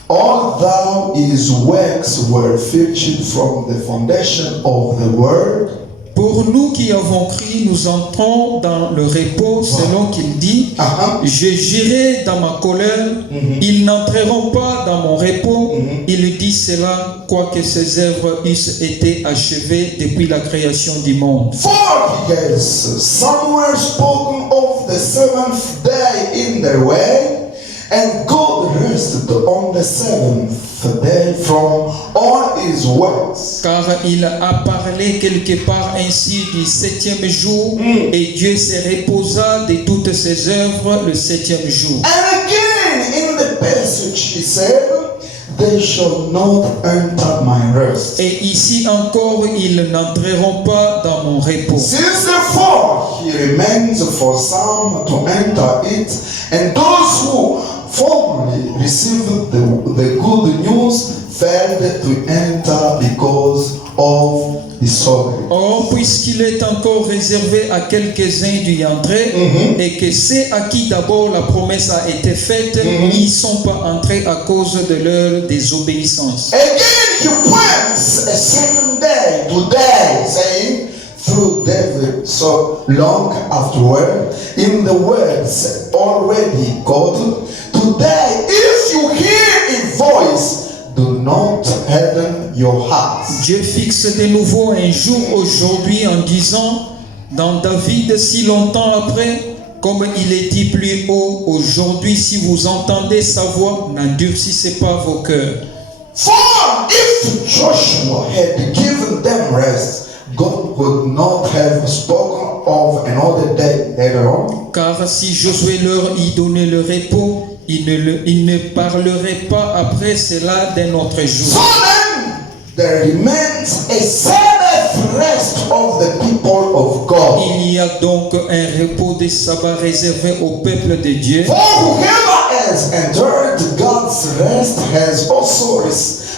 Although his works were finished from the foundation of the world. Pour nous qui avons cru, nous entrons dans le repos, selon qu'il dit, je jurai dans ma colère, ils n'entreront pas dans mon repos. Il dit cela, quoique ses œuvres eussent été achevées depuis la création du monde. For he has somewhere spoken of the seventh day in their way, and God rested on the seventh day from all his works. Car il a parlé quelque part ainsi du septième jour, et Dieu se reposa de toutes ses œuvres le septième jour. And again in the passage he said, they shall not enter my rest. Et ici encore, ils n'entreront pas dans mon repos. Since therefore he remains for some to enter it, and those who formerly received the good news failed to enter because of disobedience. Or, puisqu'il est encore réservé à quelques-uns d'y entrer, et que ceux à qui d'abord la promesse a été faite, ils ne sont pas entrés à cause de leur désobéissance. Again he points a second day today, saying, through David so long afterward, in the words already quoted, today if you hear a voice, do not harden your hearts. Dieu fixe de nouveau un jour aujourd'hui en disant, dans David si longtemps après, comme il est dit plus haut, aujourd'hui si vous entendez sa voix, n'endurcissez pas vos cœurs. For if Joshua had given them rest, God would not have spoken of another day later on. Car si Josué leur y donnait le repos, il ne parlerait pas après cela d'un autre jour. So then, there remains a Sabbath rest of the people of God. Il y a donc un repos de sabbat réservé au peuple de Dieu. For whoever has entered God's rest has also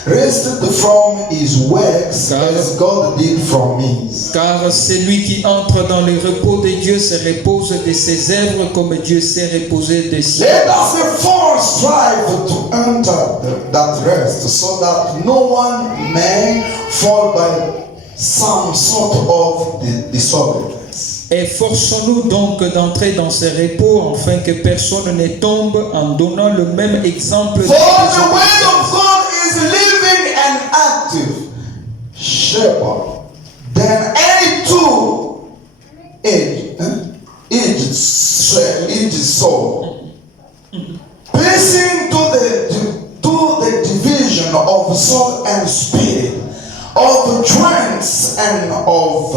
rested from his works as God did from his. Car celui qui entre dans le repos de Dieu se repose de ses œuvres comme Dieu s'est reposé de siens. Let us therefore strive to enter that rest, so that no one may fall by some sort of disobedience. Efforçons-nous donc d'entrer dans ce repos afin que personne ne tombe en donnant le même exemple. For the word of God is living and active, sharper than any two-edged sword, piercing to the division of soul and spirit, of joints and of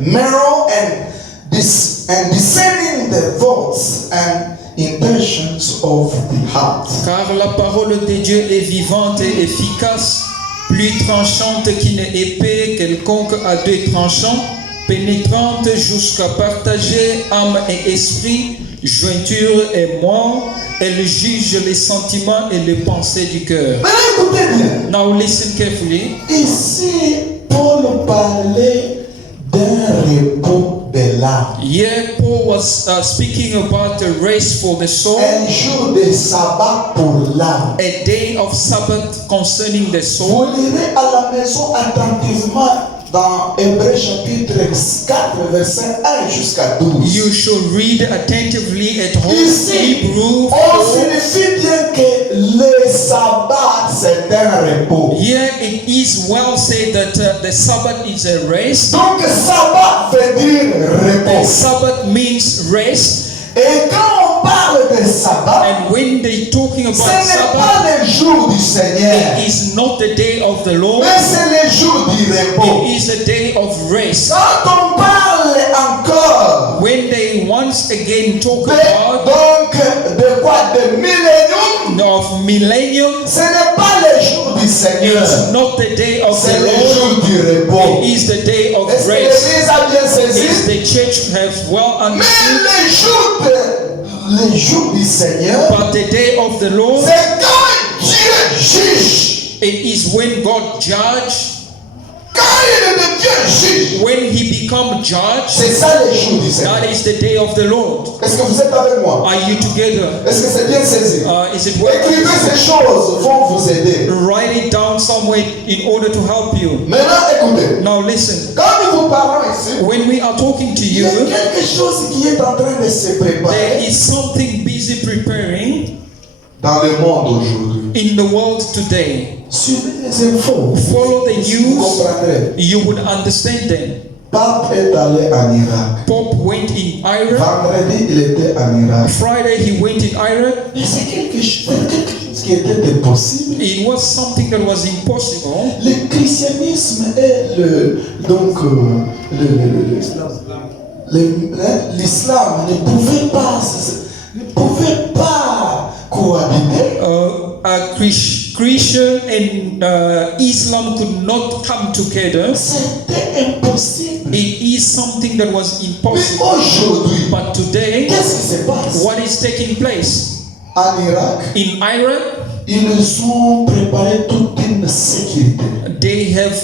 marrow, and discerning the thoughts and intentions of the heart. Car la parole de Dieu est vivante et efficace, plus tranchante qu'une épée quelconque à deux tranchants, pénétrante jusqu'à partager âme et esprit, jointure et moelle. Elle juge les sentiments et les pensées du cœur. Mais écoutez bien. Now listen carefully. Ici, Paul parlait d'un repos de l'âme. Here Paul was speaking about a race for the soul, Un jour de sabbat pour l'âme. a day of Sabbath concerning the Vous soul. lirez à la maison attentivement dans Hébreux chapitre 4, verset 1 jusqu'à 12. You should read attentively at home. Ici, Hebrew on 4. signifie bien que le sabbat c'est un repos. Here it is well said that the Sabbath is a rest. Donc sabbat veut dire The repos. Sabbath means rest. Et quand on parle de sabbat, And when they talking ce about n'est Sabbath, pas le jour du Seigneur, it is not the day of the Lord. mais c'est le jour du repos. It is a day of rest. Quand on parle encore When they once again talk de, about donc de quoi? De millénium, of millennium, ce n'est pas le jour du Seigneur, it's not the day of c'est the le Lord. jour du repos. It is the day of Est-ce que rest. l'Église a bien Is saisi? the church have well Mais understood? le jour du Seigneur, But the day of the Lord, c'est quand Dieu juge. it is when God judge. Quand il devient juge, When he become judge, c'est ça le jour du Seigneur. that is the day of the Lord. Est-ce que vous êtes avec moi? Are you together? Est-ce que c'est bien saisi? Is it well? Écrivez ces choses vont vous aider. Write it down somewhere in order to help you. Maintenant, écoutez. Now listen. Quand nous vous parlons ici, When we are talking to il y a you, quelque chose qui est en train de se there préparer is something busy preparing dans le monde aujourd'hui. in the world today. Suivez les infos. Follow the Vous news. comprendrez. You would understand them. Pape est allé en Irak. Pope went in Iraq. Vendredi, il était en Irak. Friday he went in Iraq. Mais c'est quelque chose qui était impossible. It was something that was impossible. Le christianisme et l'islam ne pouvaient pas cohabiter. Christian and Islam could not come together. C'était impossible. It is something that was Mais impossible. aujourd'hui, But today, qu'est-ce qui se passe? what is taking place? En Irak, In Iraq, ils ont préparé toute une sécurité. they have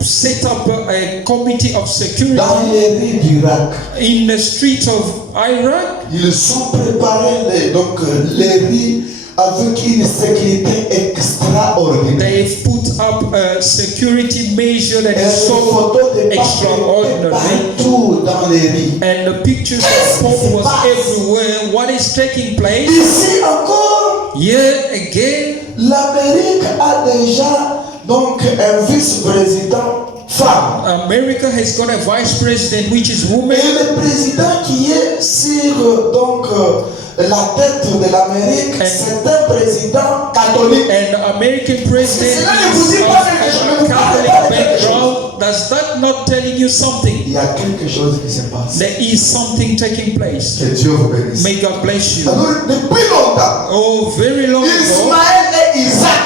set up a committee of security Dans les rues d'Irak, in the streets of Iraq. ils ont préparé les rues avec une sécurité extraordinaire. They've put up a security measure that Et is les so photos de Pape extraordinary. partout dans les rues. And the pictures of Pope was everywhere. What is taking place? Ici encore, Here again, l'Amérique a déjà un vice-président femme. America has got a vice president which is Et woman. le président qui est sur la tête de l'Amérique, c'est un président catholique. And the American president is of a Catholic background. Does that not telling you something? Il y a quelque chose qui se passe. There is something taking place. Que Dieu vous bénisse. May God bless you. Alors, depuis longtemps, Oh, very long ago, Ismaël et Isaac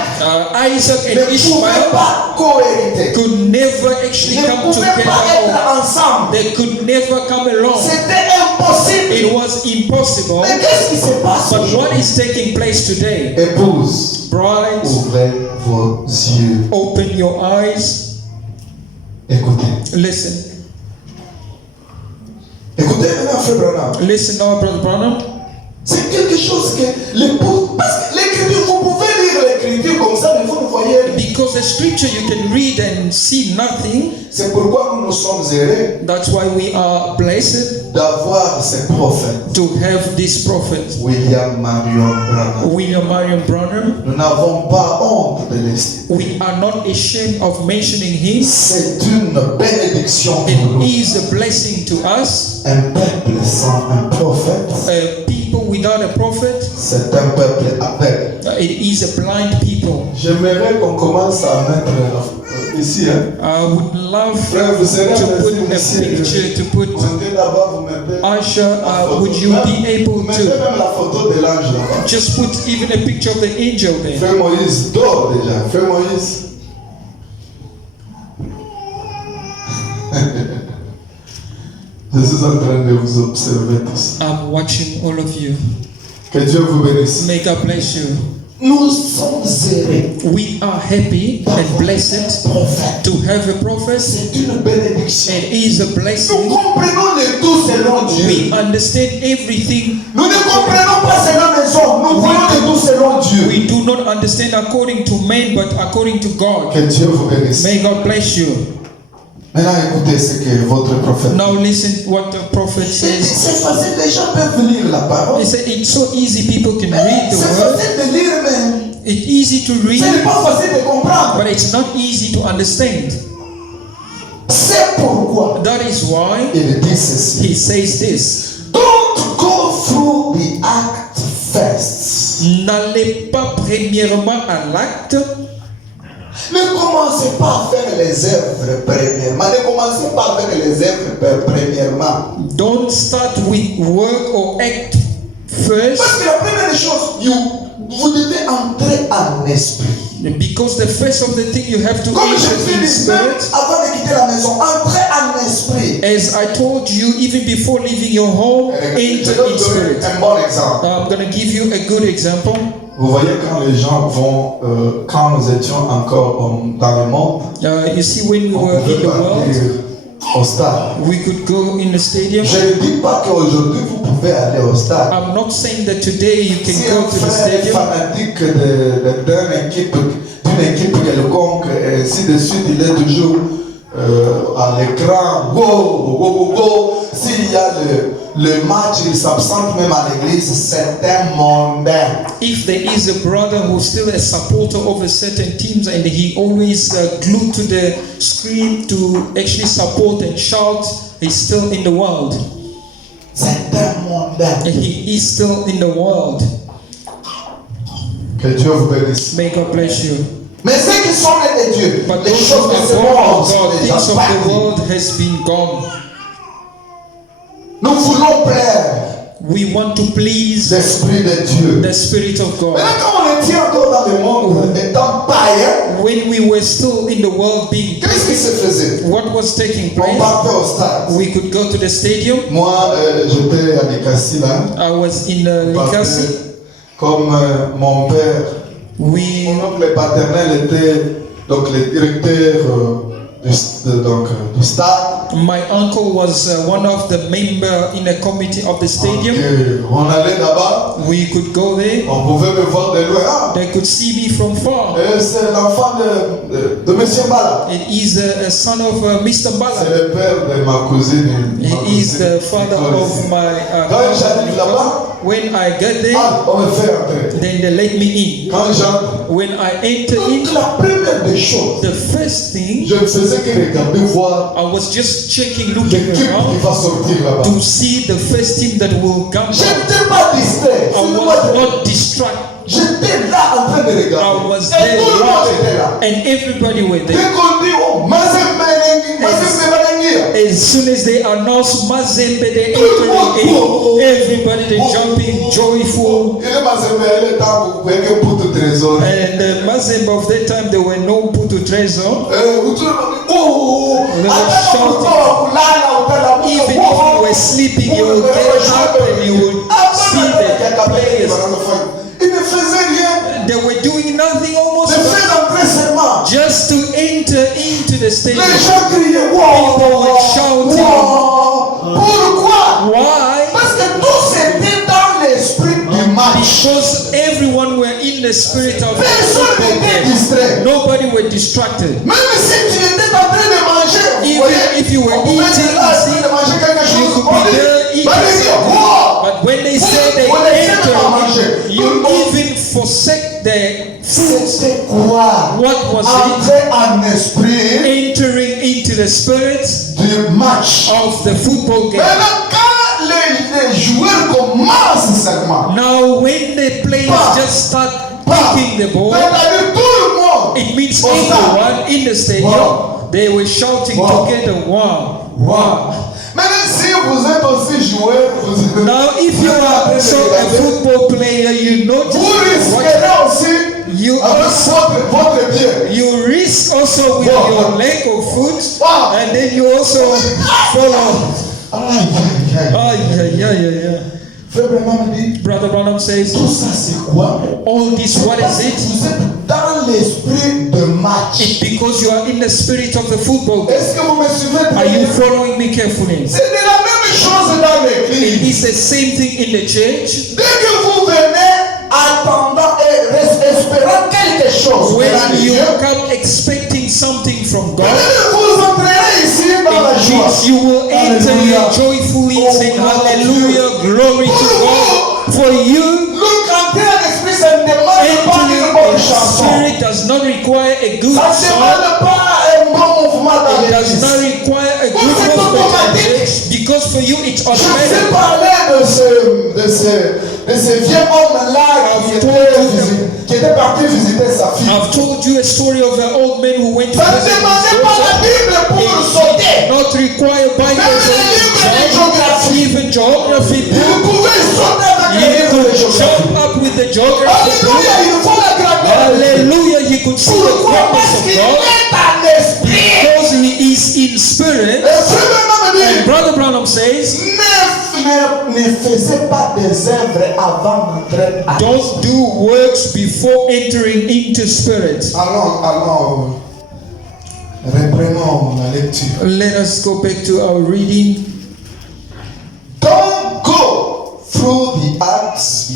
Isaac ne and pouvaient Ishmael pas cohériter. could never actually Ne come pouvaient pas together. être ensemble. They could never come along. C'était impossible. It was impossible. Mais qu'est-ce qui se passe But what aujourd'hui? is taking place today? Épouse, Brides, ouvrez vos yeux. open your eyes. Écoutez. Listen. Écoutez maintenant, frère Branham. Listen now, Brother Branham. C'est quelque chose que l'épouse. Parce que l'écriture, vous pouvez lire l'écriture comme ça, mais vous ne voyez. Because the scripture you can read and see nothing. C'est pourquoi nous sommes heureux That's why we are blessed d'avoir ces prophètes. to have this prophet, William Marion Branham. William Marion Branham. Nous n'avons pas honte de le citer. We are not ashamed of mentioning him. C'est une bénédiction pour It nous. is a blessing to us. Un peuple sans un prophète, People without a prophet, c'est un peuple aveugle. it is a blind people. J'aimerais qu'on commence à mettre ici. Hein. I would love Frère, vous serez to put investi a ici. picture, to put Vous êtes là-bas, vous mettez Usher, la photo. would you be able Vous mettez to même la photo de l'ange là-bas. just put even a picture of the angel there? Frère Moïse, dors déjà. Frère Moïse. Je suis en train de vous observer tous. I'm watching all of you. Que Dieu vous bénisse. May God bless you. Nous sommes heureux We are happy and blessed prophète. to have a prophet. C'est une bénédiction. It is a Nous blessing. comprenons le tout selon Dieu. We understand everything. Nous ne comprenons pas selon les hommes. Nous voyons le tout selon Dieu. We do not understand according to men, but according to God. Que Dieu vous bénisse. May God bless you. Maintenant, écoutez ce que votre prophète. Now listen what the prophet says. C'est facile, les gens peuvent lire la parole. He said it's so easy people can read the C'est word. facile de lire, mais It's easy to ce n'est read, pas facile de comprendre. but it's not easy to understand. C'est pourquoi That is why il dit ceci. he says this. Don't go through the act first. N'allez pas premièrement à l'acte. Ne commencez pas à faire les œuvres premièrement. Ne commencez pas avec les œuvres premièrement. Don't start with work or act Parce first, que la première chose, vous devez entrer en esprit. because the first of the thing you have to Comme je enter fais in même spirit. avant de quitter la maison, entrez en esprit. As I told you, even before leaving your home, Je enter vais in vous donner spirit. un bon exemple. I'm going to give you a good example. Vous voyez quand les gens vont, quand nous étions encore dans le monde, You see, when we on were in pouvait the world, partir au stade. we could go in the stadium. Je ne dis pas qu'aujourd'hui vous pouvez aller au stade. I'm not saying that today you Si can un go to the frère est stadium. fanatique d'une équipe quelconque, et ainsi de suite, il est toujours à l'écran, go, go, go, go. S'il y a le match, il s'absente même à l'église, c'est un mondain. If there is a brother who's still a supporter of a certain teams and he always glued to the screen to actually support and shout, he's still in the world. C'est un mondain. And he is still in the world. Que Dieu vous bénisse. May God bless you. Mais ceux qui sont nés de Dieu, But les those who choses de ce are monde born of sont God, déjà things of the parties. world has been gone. Nous voulons plaire We want to please l'Esprit de Dieu. the Spirit of God. Maintenant, quand on était encore dans le monde étant païen, When we were still in the world being qu'est-ce qui se faisait? what was taking On place, partait au stade. we could go to the stadium. Moi, j'étais à Nikassi là. I was in Parce Likasi. que, comme mon père, mon oncle paternel était donc le directeur du stade. My uncle was one of the member in a committee of the stadium. Donc, on allait là-bas, We could go there. on pouvait me voir de loin. Ah, They could see me from far. c'est l'enfant de Monsieur Bala. It is a son of Mr. C'est Bala. le père de ma cousine. He is the father of my Quand j'arrive cousin. là-bas, When I get there, ah, on me fait entrer. then they let me in. Quand j'entre, When I enter donc in, la première des choses, the first thing, je ne faisais que regarder voir I was just checking, looking l'équipe qui around va sortir là-bas. to see the first team that will come Je out. n'étais pas distrait. I was not distracted. J'étais là en train de regarder. I was Et there tout le monde watching, était là. and everybody were Dès there. qu'on dit, oh, Mazembe Balengi, As soon as they announced Mazembe they entering in, everybody they jumping joyful. il est Mazembe, il est temps pour venir pour tout trésor. And the Mazembe of that time they were known Putu Trezor. Où tout le monde dit, oh, They were attends, shouting. Even if you were sleeping, you would get up and you would see the players. Il ne faisait rien. They were doing nothing almost Le fait d'entrer seulement. just to enter into the Les stadium. gens criaient, wow, People were shouting. wow. Pourquoi? Why? Parce que tout c'était dans l'esprit du match. Because everyone were in the spirit of the Personne football n'était game. distrait. Nobody were distracted. Même si tu étais en train de manger, vous voyez, Even if you were on pouvait eating, être là, en train de manger quelque you chose, could on be dit, there eating allez dire, something. wow! But when they say they Vous laissez pas manger. enter, you even forsake their food. C'était quoi? What was Entrer en esprit it? Entering into the spirit du match. of the football game. Maintenant, quand les joueurs commencent seulement, Now, when the players just start kicking the ball, c'est-à-dire tout le monde, it means au stade. everyone in the stadium, Wow. they were shouting Wow. together, wow, Wow. wow. Maintenant, si vous êtes aussi joueur, vous, Now, if you are also a football player, you notice vous risquerez aussi you avec also votre pied. you risk also with Wow. your leg or foot, Wow. and then you also follow. Aïe, aïe, aïe. Ah, yeah. Frère Branham dit, Brother Branham says, tout ça c'est quoi? all this, what is it? Vous êtes dans l'esprit de match. It's because you are in the spirit of the football game. Est-ce que vous me suivez Are très you bien? following me carefully? C'est de la même chose dans It l'église. is the same thing in the church. Dès que vous venez attendant et espérant quelque chose de la When you Dieu, come expecting something from God, vous entrerez ici dans la it joie. means you will enter Alléluia. joyfully Oh, saying God. hallelujah, glory to God. For you, Donc entrer en esprit, ça ne demande pas entering une bonne in chanson. spirit does not require a good Ça ne song. demande pas un bon mouvement dans It does l'église. not require a good C'est movement automatique. in church, because for you it's Je vous ai automatic. parlé de ce vieux homme-là qui était parti visiter sa fille. I've told you a story of an old man who went to Ça ne visit his demandait pas la daughter. Bible pour sauter. Not require Bible Même les livres de géographie. even geography Il book. pouvait sauter avec les You livres de could géographie. jump up with the geography book. Alléluia, il faut la grandeur. Hallelujah, you could see the Pourquoi? greatness Parce of qu'il God est en esprit. because he is in spirit. Et frère Branham And dit, Brother Branham says, ne faisait pas des œuvres avant d'entrer à don't do works before entering into spirit. Allons, reprenons la lecture. Let us go back to our reading. Don't go through the acts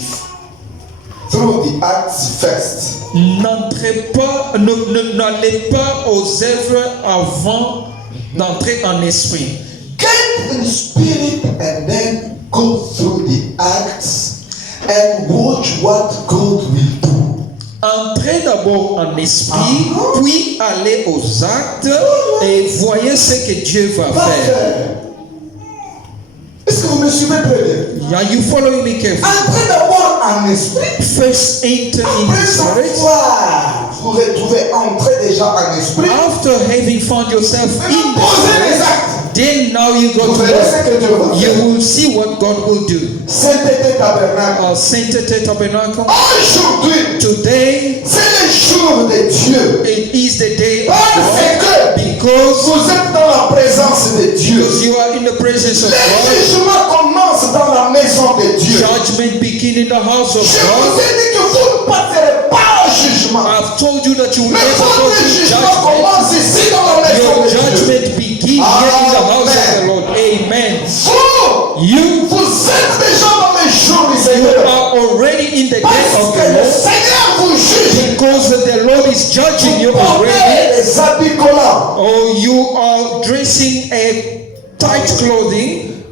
first. N'allez pas aux œuvres avant d'entrer en esprit. Get in spirit and then go through the acts and watch what God will do. Entrez d'abord en esprit, puis allez aux actes et voyez ce que Dieu va faire. Parfait. Est-ce que vous me suivez très bien? Are you following me carefully? Entrez d'abord en esprit. First enter in Après spirit. avoir vous retrouvez entré déjà en esprit. After having found yourself in the Posez les spirit, actes. then now you go Vous to verrez ce work. que Dieu va You faire. will see what God will do. Sainteté tabernacle. Sainteté Tabernacle. Aujourd'hui, Today, c'est le jour de Dieu. it is the day of Parce God que because vous êtes dans la présence de Dieu. you are in the presence of Le God. jugement commence dans la maison de Dieu. Judgment begin in the house of Je vous God. ai dit que vous ne passerez pas au jugement. I've told you that you will Mais never go votre to jugement judgment. commence ici dans la maison Your de Dieu. judgment begin here in the house of the Lord. Amen. Vous êtes déjà dans les jours du You Seigneur. are already in the day Parce of que the le Lord Seigneur vous juge. because the Lord is judging you Vous already. portez les habits collants. Oh, you are dressing a tight clothing,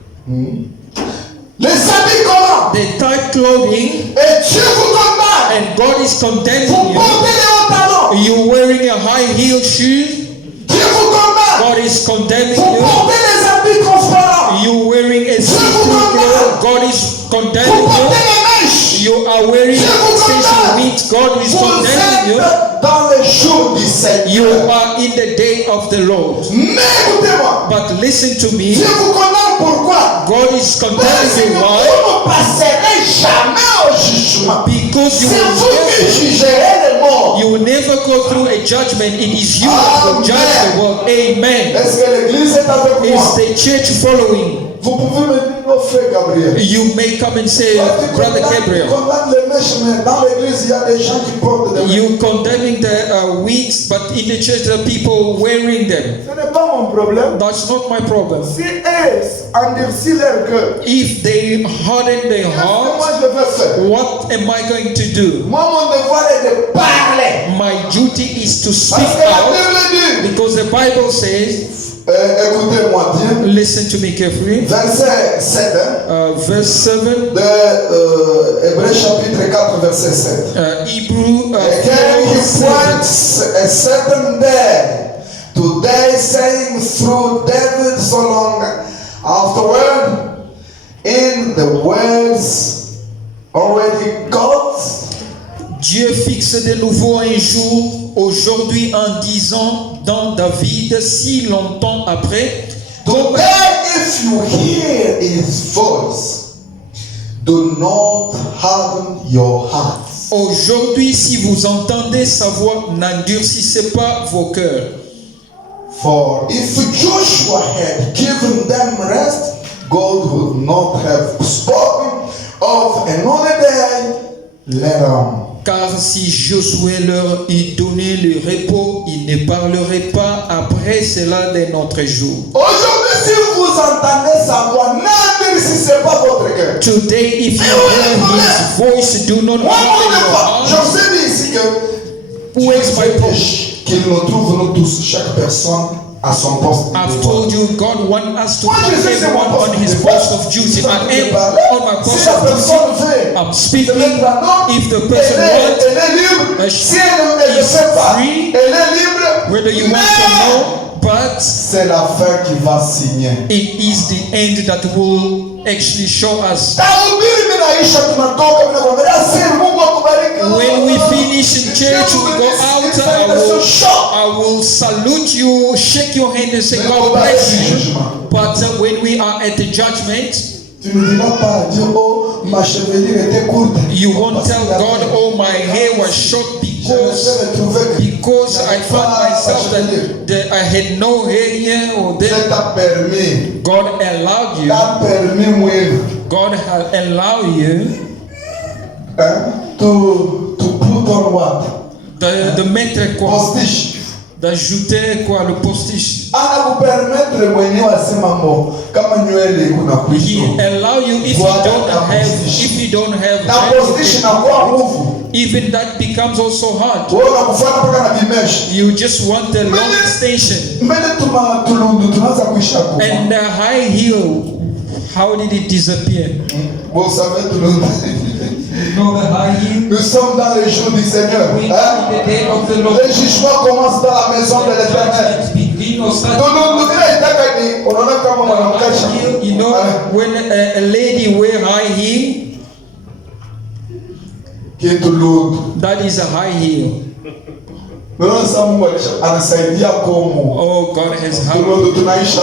Les habits collants. the tight clothing, Et Dieu vous condamne. and God is Vous condemning you. portez les hauts talons. You wearing a high heel shoe, Dieu vous condamne. God is condemning Vous you. portez les habits transparents. You wearing a see-through cloth, God is Vous condemning portez you. les mèches. You are wearing extension meat, God is Vous condemning you. êtes dans les jours du Seigneur. You are in the day of the Lord. Mais écoutez-moi. But listen to me, Dieu vous condamne pourquoi? God is Parce que condemning you. vous Why? ne passerez jamais au jugement. Because you C'est vous qui will jugerez les morts. you will never go through a judgment. It is you that will judge the world. Amen. Est-ce que l'église est avec moi? Is the church following? Vous pouvez me dire, oh frère Gabriel. You may come and say, Tu Brother condamnes Gabriel, les mèches, mais dans l'église, il y a des gens qui portent des vêtements. You condemning the wigs, but in the church there are people wearing them. Ce n'est pas mon problème. That's not my problem. Si eux endurcissent leur cœur, If they harden their qu'est-ce que heart, moi je vais faire? what am I going to do? Moi, mon devoir est de parler. My duty is to speak Parce que la out, Bible dit, because the Bible says, écoutez-moi bien, listen to me carefully, verset 7, verse 7, de Hébreux chapitre 4, verset 7. Hebrew Again, he 4:7. points a certain day, today saying through David so long afterward, in the words already got. Dieu fixe de nouveau un jour, aujourd'hui en disant dans David, si longtemps après, comme Today, if you hear his voice, do not harden your hearts. aujourd'hui, si vous entendez sa voix, n'endurcissez pas vos cœurs. For if Joshua had given them rest, God would not have spoken of another day later on. Car si Josué leur eût donné le repos, il ne parlerait pas après cela d'un autre jour. Aujourd'hui, si vous entendez sa voix, n'endurcissez pas votre cœur. Today, if you hear his voice, do not Moi, harden your je heart. vous ai dit ici que Who is my problem? qu'il nous trouve nous tous, chaque personne à son poste. I've told you, God wants us to Moi, put je sais, c'est everyone mon on his post of duty. I am on my Si post la of duty. personne veut I'm se speaking. mettre en ordre, If the elle person wants, est libre. Si elle ne le is fait pas, free, elle est libre. whether you want to know, but C'est la fin qui va signer. it is the end that will actually show us. Tahubiri minaisha, tunatoka mnakwambia asiri, Mungu akubariki. When we finish in church, we go out, I will salute you, shake your hand and say, God bless you. But when we are at the judgment, Tu ne diras pas, Dieu, oh, ma chevelure était courte. you won't tell God, oh, my hair was short because I found myself that I had no hair here or Dieu there. t'a permis. God allowed you. T'a permis, moi, God has allowed you to put on what? de mettre quoi? Postiche. D'ajouter quoi? Le postiche. Anakupermettre mwenyewe asema mambo kama nywele kuna kuishi. He allow you if you don't have Na postiche inakuwa nguvu. even that becomes also hard. Wewe unakufanya mpaka na bimesh. You just want a long extension. Mbele tunaanza kuisha kwa. And the high heel, how did it disappear? Vous savez tulundu. No, the high heel. Nous sommes dans les jours du Seigneur. We are in the day of the Lord. Le jugement commence dans la maison de l'Éternel. You know, when a lady wear high heel, that is a high heel. Anasaidia komo. Oh, God has helped. Tunaisha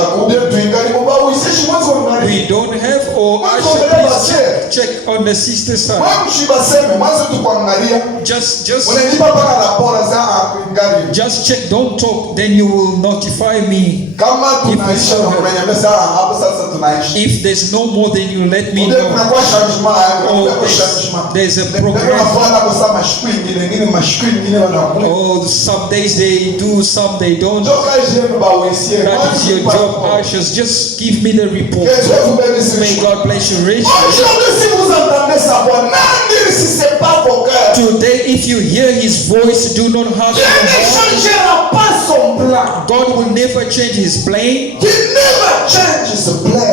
We don't have, or I should please check on the sister side. Just check, don't talk, then you will notify me. If there's no more, then you let me know. Oh, there's a progress. Oh, some days they do, some they don't. That is your job, ushers. Just give me the report. May God bless you richly. Today, if you hear his voice, do not harden your heart. God will never change his plan.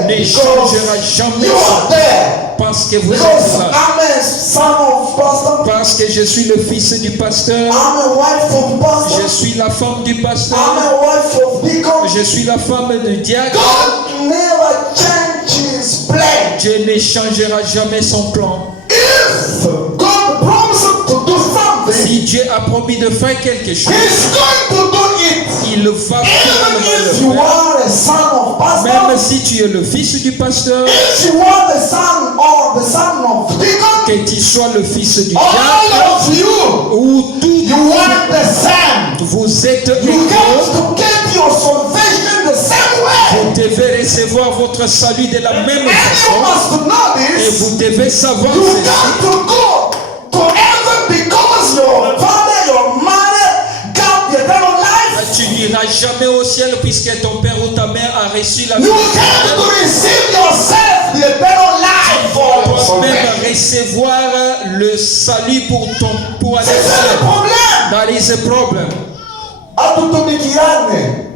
Ne changera jamais son plan. Parce que vous êtes là. Parce que je suis le fils du pasteur. Je suis la femme du pasteur. Je suis la femme du diacre. Dieu ne changera jamais son plan. Si Dieu a promis de faire quelque chose, il va faire. Même si tu es le fils du pasteur, que tu sois le fils du diable, ou tout, vous êtes égaux, vous devez recevoir votre salut de la même façon. Et vous devez savoir ceci. reçu la vie, you came to receive yourself the eternal life for your tu dois même salvation. recevoir le salut pour aller C'est ça le au problème. ciel. That is a problem. Hatutumikiane.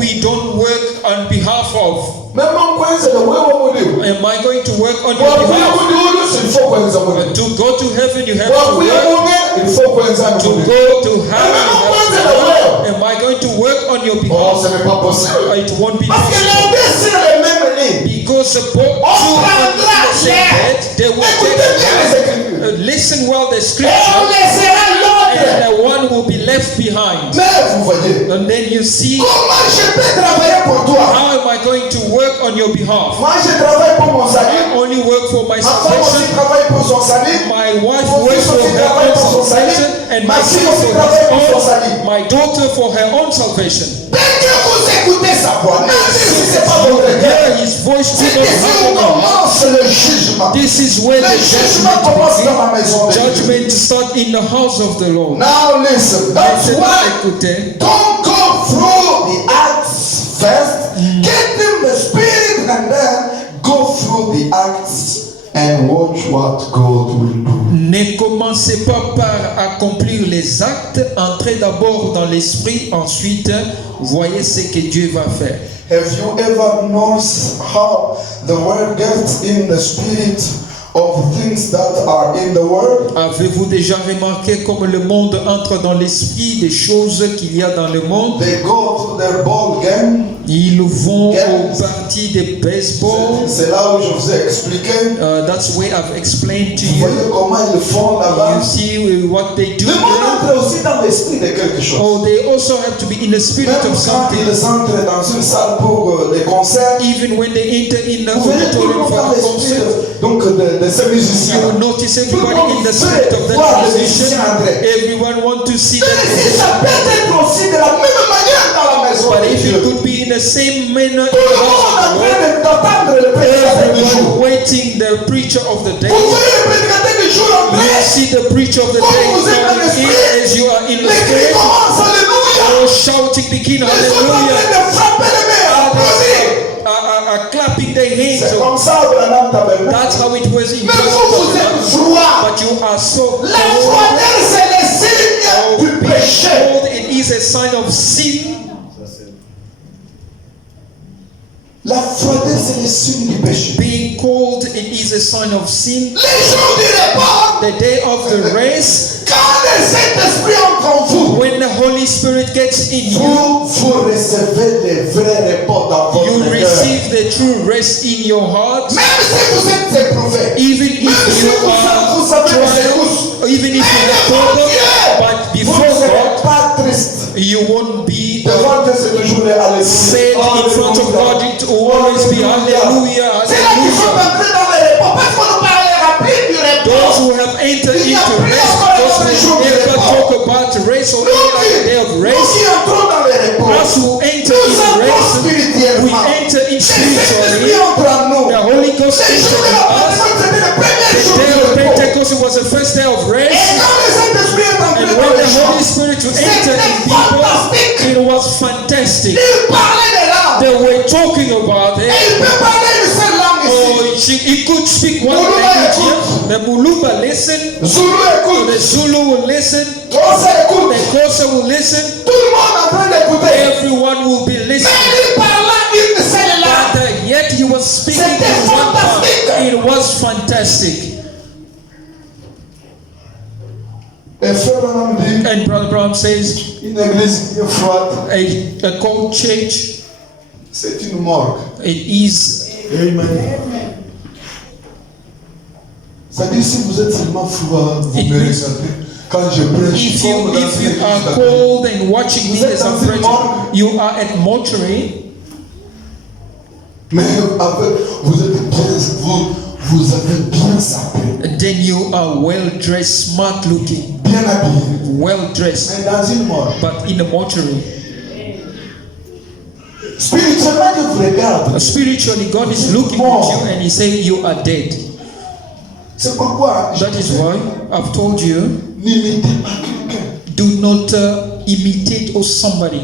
We don't work on behalf of. Même kwanza na wewe mwenyewe. Am I going to work on Kwa your kuya behalf? kudiulu sifo kwanza mwenyewe. To go to heaven, you have Kwa to kuya work. mwenyewe ilifo kwanza To mwenyewe. go to heaven, Même you kwanza have na to wewe. work. Am I going to work on your Oh, behalf? ce n'est pas possible. It won't be Parce que possible. les deux sur les mêmes lignes. Because both On two on prendra the same l'air. bed, they will Écoutez bien les take Écritures. listen well the Et on scripture, laissera l'autre. and the one will be left behind. Mais vous voyez. And then you see, Comment je peux travailler pour toi? how am I going to work on your behalf? Moi, je travaille pour mon salut. I only work for my Ma femme aussi salvation. travaille pour son salut. My wife Mon works fils for aussi her travaille own pour son salut. salvation, and Ma my fille son aussi for travaille pour son his salut. own, my daughter for her own salvation. Dès que vous écoutez sa voix, même si ce n'est pas You votre cœur, hear his voice c'est to ici où the commence le jugement. This is where Le the jugement judgment commence dans la begins. maison de Dieu. Judgment start in the house of the Lord. Now listen, that's Maintenant, why écoutez, don't go through the acts first. Get in the spirit and then go through the acts and watch what God will do. ne commencez pas par accomplir les actes, entrez d'abord dans l'esprit, ensuite voyez ce que Dieu va faire. Have you ever noticed how the word gets in the spirit of things that are in the word? Avez-vous déjà remarqué comme le monde entre dans l'esprit des choses qu'il y a dans le monde? They go to their ball game. Ils vont Yes. aux parties de baseball. C'est là où je vous ai expliqué. That's why I've explained to Vous you. voyez comment ils font là-bas. You see what they do Le monde there. entre aussi dans l'esprit de quelque chose. Oh, they also have to be in the spirit Même of quand something. ils entrent dans une salle pour des concerts, Even when they enter in the vous voyez tout le auditorium monde for dans a l'esprit concert, donc de ces you musiciens. will notice Tout le everybody in monde the spirit of veut that voir le musician. musicien entrer. Everyone want to see Mais that si musician. ça peut être aussi de la même manière dans la maison But de if Dieu. it could be in the same manner Tout in le the monde house en of the train Lord, d'attendre le prédicateur du jour. everyone waiting the preacher of the day. Vous voyez le prédicateur du jour You entrer. see the preacher of the day Vous êtes dans coming in l'esprit. as you are in the Les cris spirit. commencent, alléluia. Oh, shouting begin, Ils sont en train hallelujah. de frapper les mains, applaudir. Are clapping their hands. C'est comme ça au Branham Tabernacle. That's how it was in Mais vous êtes Jerusalem. froid. But you are so La froideur, c'est le signe du being péché. cold, it is a sign of sin. La froideur, c'est le signe du péché. Being cold, it is a sign of sin. Les jours du repos, The day of the rest, quand le Saint-Esprit entre en vous, when the Holy Spirit gets in you, vous recevez les vrais repos dans votre you cœur. receive the true rest in your heart. Même si vous êtes éprouvé, Even même if si you vous are avez des tried, secousses, even if you mais have devant problem, Dieu, but vous before ne serez God, pas triste. you won't be Devant Dieu, c'est toujours les alléluia. said in front of God. It will always be hallelujah, C'est là qu'ils sont hallelujah. entrés dans le repos. Parce qu'on nous parlait rapide du Those repos. who have entered into rest, those who never talk about race or any other day of Nous rest, qui entrons dans le repos, us who enter nous in entrons rest, we spirituellement. enter in Le Saint-Esprit spiritually. entre en nous. The Holy Ghost Le jour entered de la in us. Pentecôte, c'était le premier The jour day du of repos. Pentecost, it was the first day of Et rest. quand le Saint-Esprit est entré And dans when le the champ, Holy Spirit would enter c'était in people, fantastique. it was fantastic. Il parlait des langues. They were talking about Et it. il peut parler une seule langue ici. Oh, he could speak one Mulumba language écoute. here. The Muluba listen. Zulu The écoute. Zulu will listen. Xhosa écoute. The Xhosa will listen. Tout le monde est en train d'écouter. Everyone will be Mais listening. il parlait une seule langue. But yet he was speaking C'était in one fantastique. tongue. It was fantastic. Et frère Branham dit, And Brother Brown says, une église qui est froide, a cold church, c'est une morgue. it is. C'est-à-dire, si vous êtes seulement froid, vous It me means- regardez. Quand je prêche, If comme you dans une église are catholique. cold and watching me Vous êtes as I'm dans une preaching, morgue. you are at mortuary. Mais avec, vous êtes bien, vous avez bien sapé, Then you are well dressed, smart looking, bien habillé. well dressed, Mais dans une morgue. but in a mortuary. Spirituellement, Dieu vous regarde. Spiritually, God is looking at you and He saying you are dead. C'est pourquoi That is why I've told you, n'imitez pas quelqu'un. do not imitate or somebody.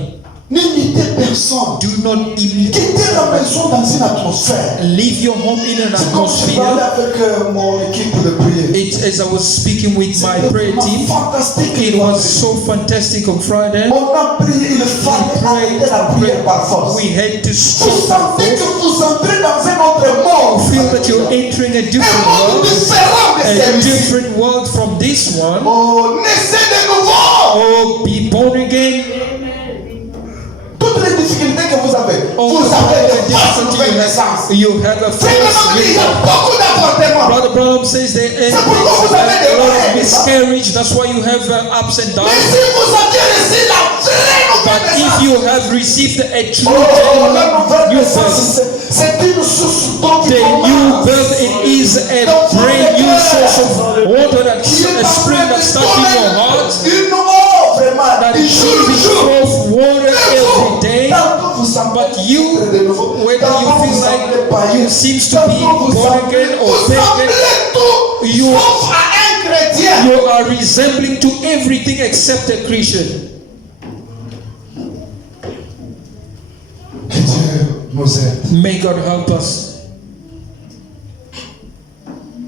N'imitez personne. Do not imitate. Quittez la maison dans une atmosphère. Leave your home in an C'est comme je parlais atmosphere. avec mon équipe de prière. As I was speaking with my prayer team, Fantastique. it was so fantastic on Friday. On a prié, il fallait arrêter la prière par force. We had to Vous stop. sentez que vous entrez dans un autre monde. You feel that you're entering a Un different monde world, différent de a celui-ci. different world from this one. Oh, naissez de nouveau. Oh, be born again. Toutes les difficultés que vous avez, Oh, vous avez the de fausses nouvelles naissances. you have a C'est comme on dit, il y a false. beaucoup d'avortements. Brother Branham says there is a lot of miscarriage. That's why you have ups and Mais downs. si vous aviez reçu la vraie But nouvelle if naissance, you have received a true oh, la new nouvelle birth, naissance, c'est une source d'eau qui the new commence. birth, it is a brand new source of water, that a spring that starts in your heart, Une eau vraiment, that du is jour au giving jour. forth water every day. But you, whether you feel like you seems to be born again or pagan, you are resembling to everything except a Christian. Que Dieu nous aide. May God help us.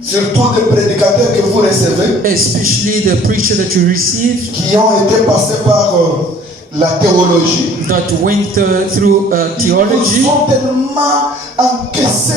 Surtout des prédicateurs que vous recevez, Especially the preacher that you received, qui ont été passés par la théologie. that went through Ils theology. ont tellement encaissé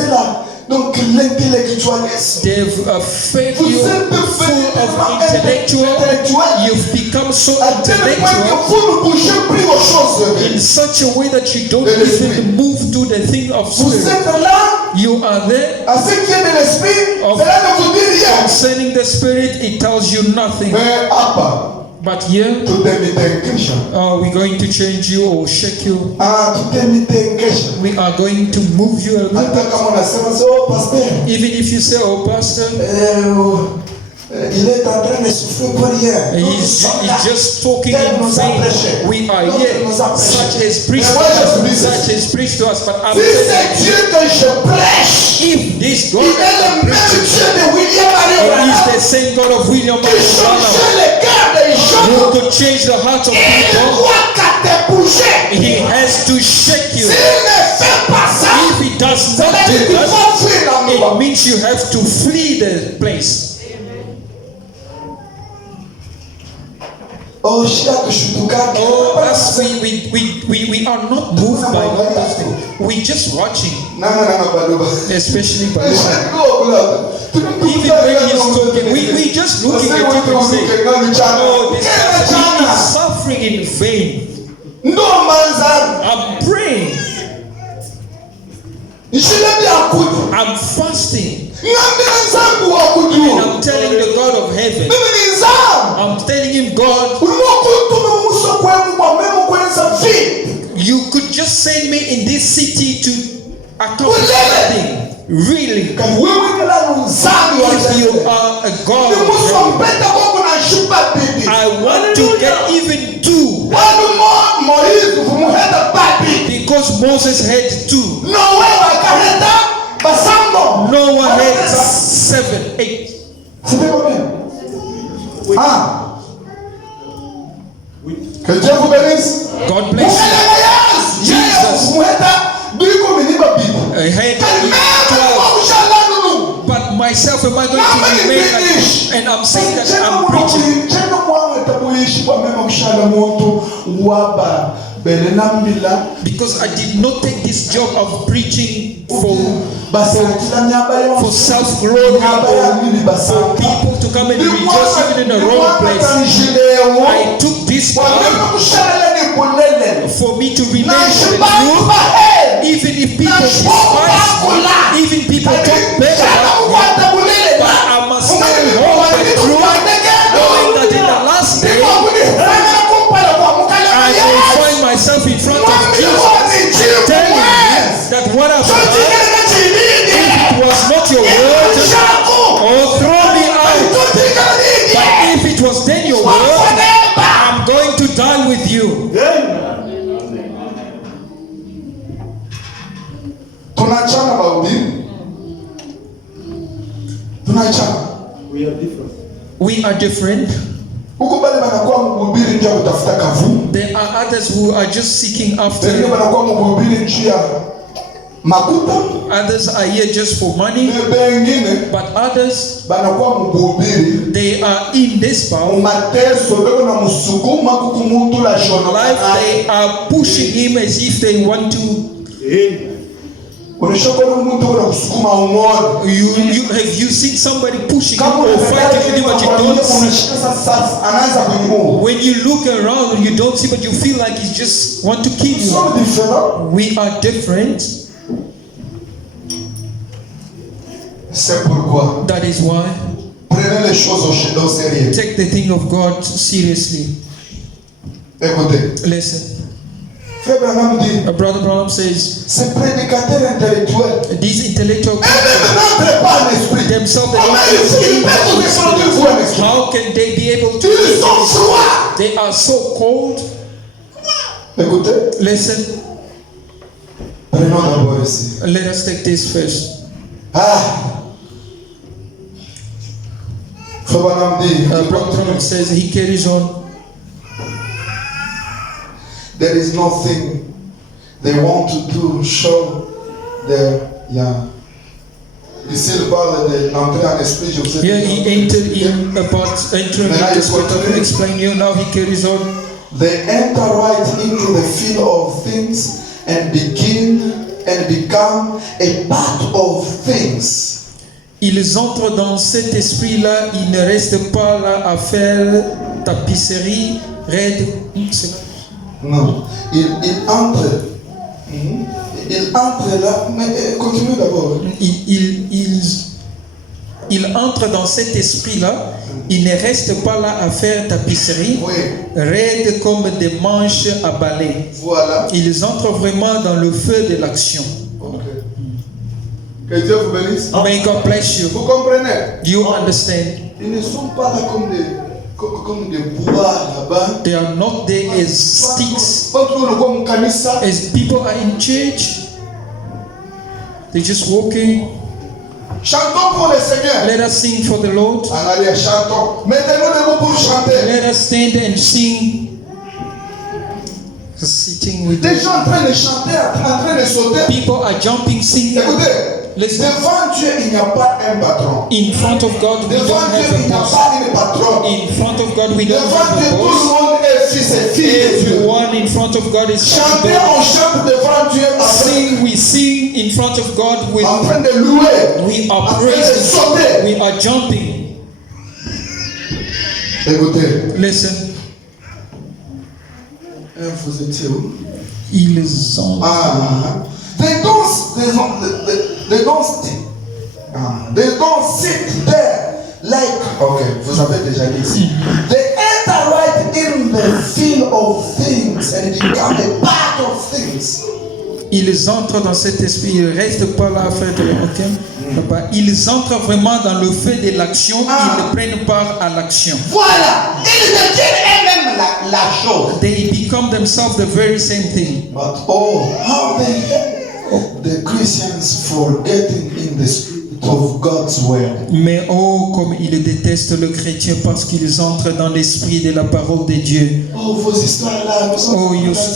donc l'intellectualisme. They've fed Vous you êtes full tellement of intellectual. intellectuel. You've become so À tel point intellectual que vous ne bougez plus aux choses. in such a way that you don't De l'esprit. even move to the thing of Vous spirit. êtes là, You are there. à ce qui est de l'esprit, Of- cela ne vous dit rien. Concerning the spirit, it tells you nothing. Mais Abba, But here, tout est mis en question. we're going to change you or shake you. Ah, tout est mis en question. We are going to move you a little Attends, bit. comme on a dit, oh pasteur, Even if you say, oh, pastor, il est en train de souffrir pour rien. he's just talking Tel in nous a vain. prêché. We are L'autre here. nous a prêché. Such has preached Mais to moi, je vous dis us. ceci. Such has preached to us. But I'm Si c'est Dieu que je prêche, if this God il est le même Dieu de William Marie is Branham the same God of William qui Marion changeait les cœurs des gens. who could change the hearts of Il people, doit qu'à te bouger. he has to shake you. S'il ne fait pas ça, If he does ça not veut dire do qu'il that, faut fuir it l'endroit. means you have to flee the place. Oh, chaque chutuka. Oh, us, we are not moved by all those things. We just watching, Non, Baluba. especially by Even even when he's talking, we just looking at him and say, oh, this person, he is suffering in vain. No man's I'm praying, I'm fasting, and I'm telling the God of heaven, I'm telling him, God, you could just send me in this city to accomplish something. Really, if you are a God of heaven, I want to get even two, because Moses had two. Noah had 7, 8. Que Dieu vous bénisse. God bless you. Jesus had 12. But myself, am I going to remain? And I'm saying that I'm preaching. Because I did not take this job of preaching for self-glory or for people to come and rejoice even in the wrong place. I took this part for me to remain in the truth, even if people despise me, even people talk bad about me, but I must still hold the truth, knowing that in the last day, I will find myself in front of Jesus, telling me that what I've done, if it was not your word, or throw me out, but if it was then your word, I'm going to die with you. Tunachana bahubiri. Tunachana. We are different. There are others who are just seeking after. Others are here just for money. But others, they are in this power. Life, they are pushing him as if they want to. Have you seen somebody pushing you or fighting with you but you don't see? When you look around you don't see, but you feel like he just want to kill you. We are different. That is why take the thing of God seriously. Listen. Brother Branham says these intellectual people themselves, how can they be able to? They are so cold. Listen. Let us take this first. Brother Branham says he carries on. There is nothing they want to do, show their, Ici, il parle d'entrer en esprit, je vous ai dit. Here he entered in about entering into spirit. I will explain you now. He carries on. They enter right into the field of things and begin and become a part of things. Ils entrent dans cet esprit-là. Ils ne restent pas là à faire tapisserie, raide. Non, il entre là, mais continue d'abord. Il entre dans cet esprit-là, il ne reste pas là à faire tapisserie, raide comme des manches à balai. Voilà. Ils entrent vraiment dans le feu de l'action. Okay. Que Dieu vous bénisse. May God bless you. Vous comprenez? Do you understand? Ils ne sont pas là comme des bois là-bas. They are not there as sticks. As people are in church, they're just walking. Chantons pour le Seigneur. Let us sing for the Lord. Allez, chantons. Mettez-nous debout pour chanter. Let us stand and sing. Sitting with des gens en train de chanter, en train de sauter. People are jumping, singing. Écoutez. Devant Dieu, il n'y a pas un patron. In front of God, we don't have il n'y a pas une patronne. In front of God, we don't have a Devant Dieu, tout le monde est fils et fille de Dieu. Everyone in front of God is chanter, on chante devant Dieu. Sing, we sing in front of God. En train de louer. We are praising. We are jumping. Écoutez. Listen. Vous étiez où? Ils ont. They don't sit there like. Okay, vous avez déjà dit ici. They enter right in the field of things and become a part of things. Ils entrent dans cet esprit, ils ne restent pas là à faire de ils entrent vraiment dans le feu de l'action, ils prennent part à l'action. Voilà, ils deviennent eux-mêmes la chose. They become themselves the very same thing. But how the Christians forgetting in the spirit of God's word. Mais comme ils détestent le chrétien parce qu'ils entrent dans l'esprit de la parole de Dieu. Vos histoires là.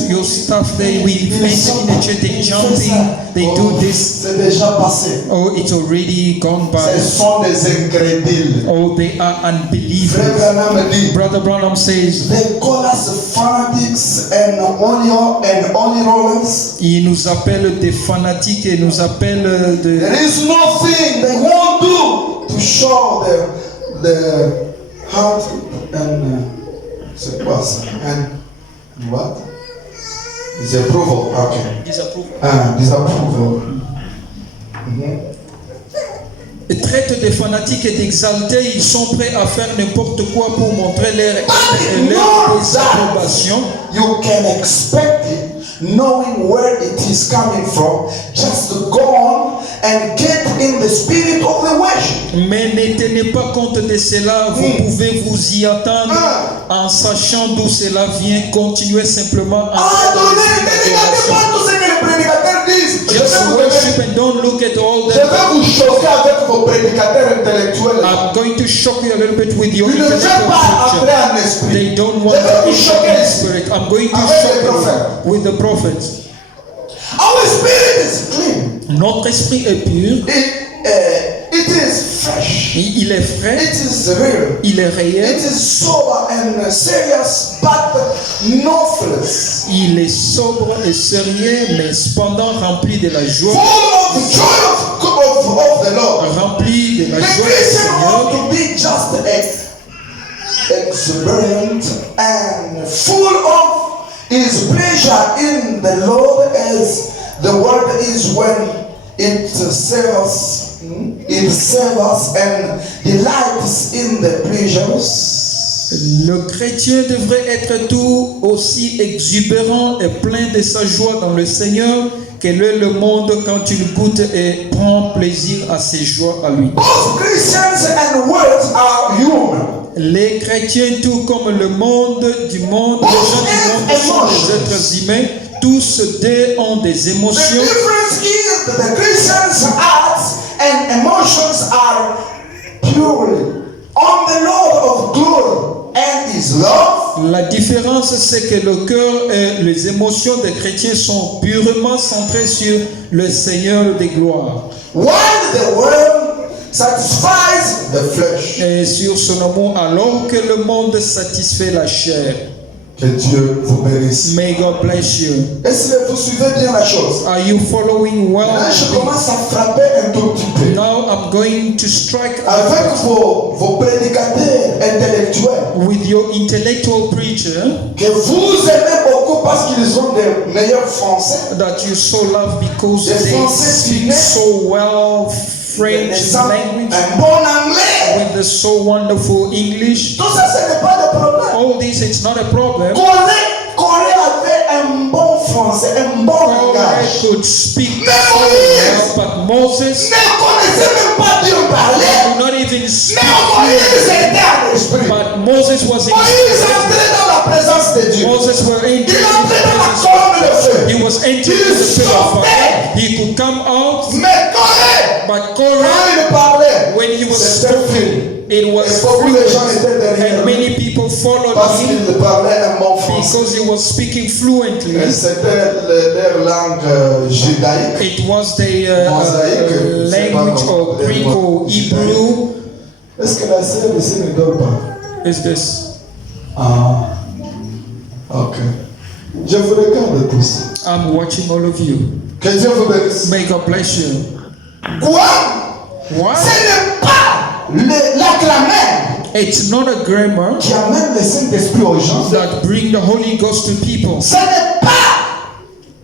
Your stuff there, we enter in the church, they jumping, they do this. C'est déjà passé. It's already gone by. Ce sont des incrédules. They are unbelievers. Brother Branham says. They call us fanatics and only rollers. Ils nous appellent des fanatiques et nous appellent de. There is nothing they won't do to show the heart and and what? Disapproval. Okay. Disapproval. Ils traitent des fanatiques et d'exaltés, ils sont prêts à faire n'importe quoi pour montrer leur désapprobation. You can expect it, knowing where it is coming from, just go on and get in the spirit of the worship. Mais ne tenez pas compte de cela, vous pouvez vous y attendre en sachant d'où cela vient, continuez simplement à Just worship and don't look at all that. Je vais vous choquer avec vos prédicateurs intellectuels. I'm going to shock you a little bit with your Ils ne veulent intellectual pas entrer preacher. en esprit. They don't want Je vais to vous choquer enter in ici. spirit. I'm going to Avec les shock prophètes. you with the prophets. Our spirit is clean. Notre esprit est pur, It is fresh. il est frais, It is real. il est réel, It is sober and serious, but knowledge. il est sobre et sérieux, mais cependant rempli de la joie, Full of joy of the Lord. rempli de la The joie du Christian Seigneur. want to be just exuberant and full of his pleasure in the Lord, as the word is when it serves and delights in the pleasures. Le chrétien devrait être tout aussi exubérant et plein de sa joie dans le Seigneur qu'est le monde quand il goûte et prend plaisir à ses joies à lui. Both Christians and words are human. Les chrétiens, tout comme le monde, les gens du monde sont des êtres humains. Tous deux ont des The émotions. difference is that the Christian's hearts and emotions are purely on the Lord of glory and His love. La différence, c'est que le cœur et les émotions des chrétiens sont purement centrées sur le Seigneur des gloires. While the world satisfies the flesh. Et sur son amour, alors que le monde satisfait la chair. Que Dieu vous bénisse. May God bless you. Est-ce que vous suivez bien la chose? Are you following well? Là, je commence à frapper un tout petit peu. Now I'm going to strike Avec vos prédicateurs intellectuels with your intellectual preacher que vous aimez beaucoup parce qu'ils ont des meilleurs français. that you so love because Les they Français speak filés. so well French Des gens, language un bon anglais. with the so wonderful English. Tout ça, ce n'est pas de problème. All this, it's not a problem. Corée avait un bon français, un bon All I langage. could speak Mais so well, but Moses Ne connaissait même pas Dieu parler. could not even speak. Mais Moïse était en esprit. But Moses was in Moïse entrait dans la présence de Dieu. Moses were Il entering into entrait the dans la presence. colonne de feu. He was entering the pillar of fire. He could come out, Mais Corée, but quand Korah, il parlait, when he was c'était spoken, fini. it was Et beaucoup de gens fluent, étaient derrière and lui many people followed parce him qu'il parlait un bon français. because he was speaking fluently. Et c'était leur langue judaïque. It was the Mosaic, language of Greek or Hebrew. Est-ce que la sœur ici ne dort pas? Is this? Ah, ok. Je vous regarde tous. I'm watching all of you. Que Dieu vous bénisse. May God bless you. Quoi? What? Ce n'est pas la grammaire It's not a grammar qui amène le Saint-Esprit aux gens. that bring the Holy Ghost to people. Ce n'est pas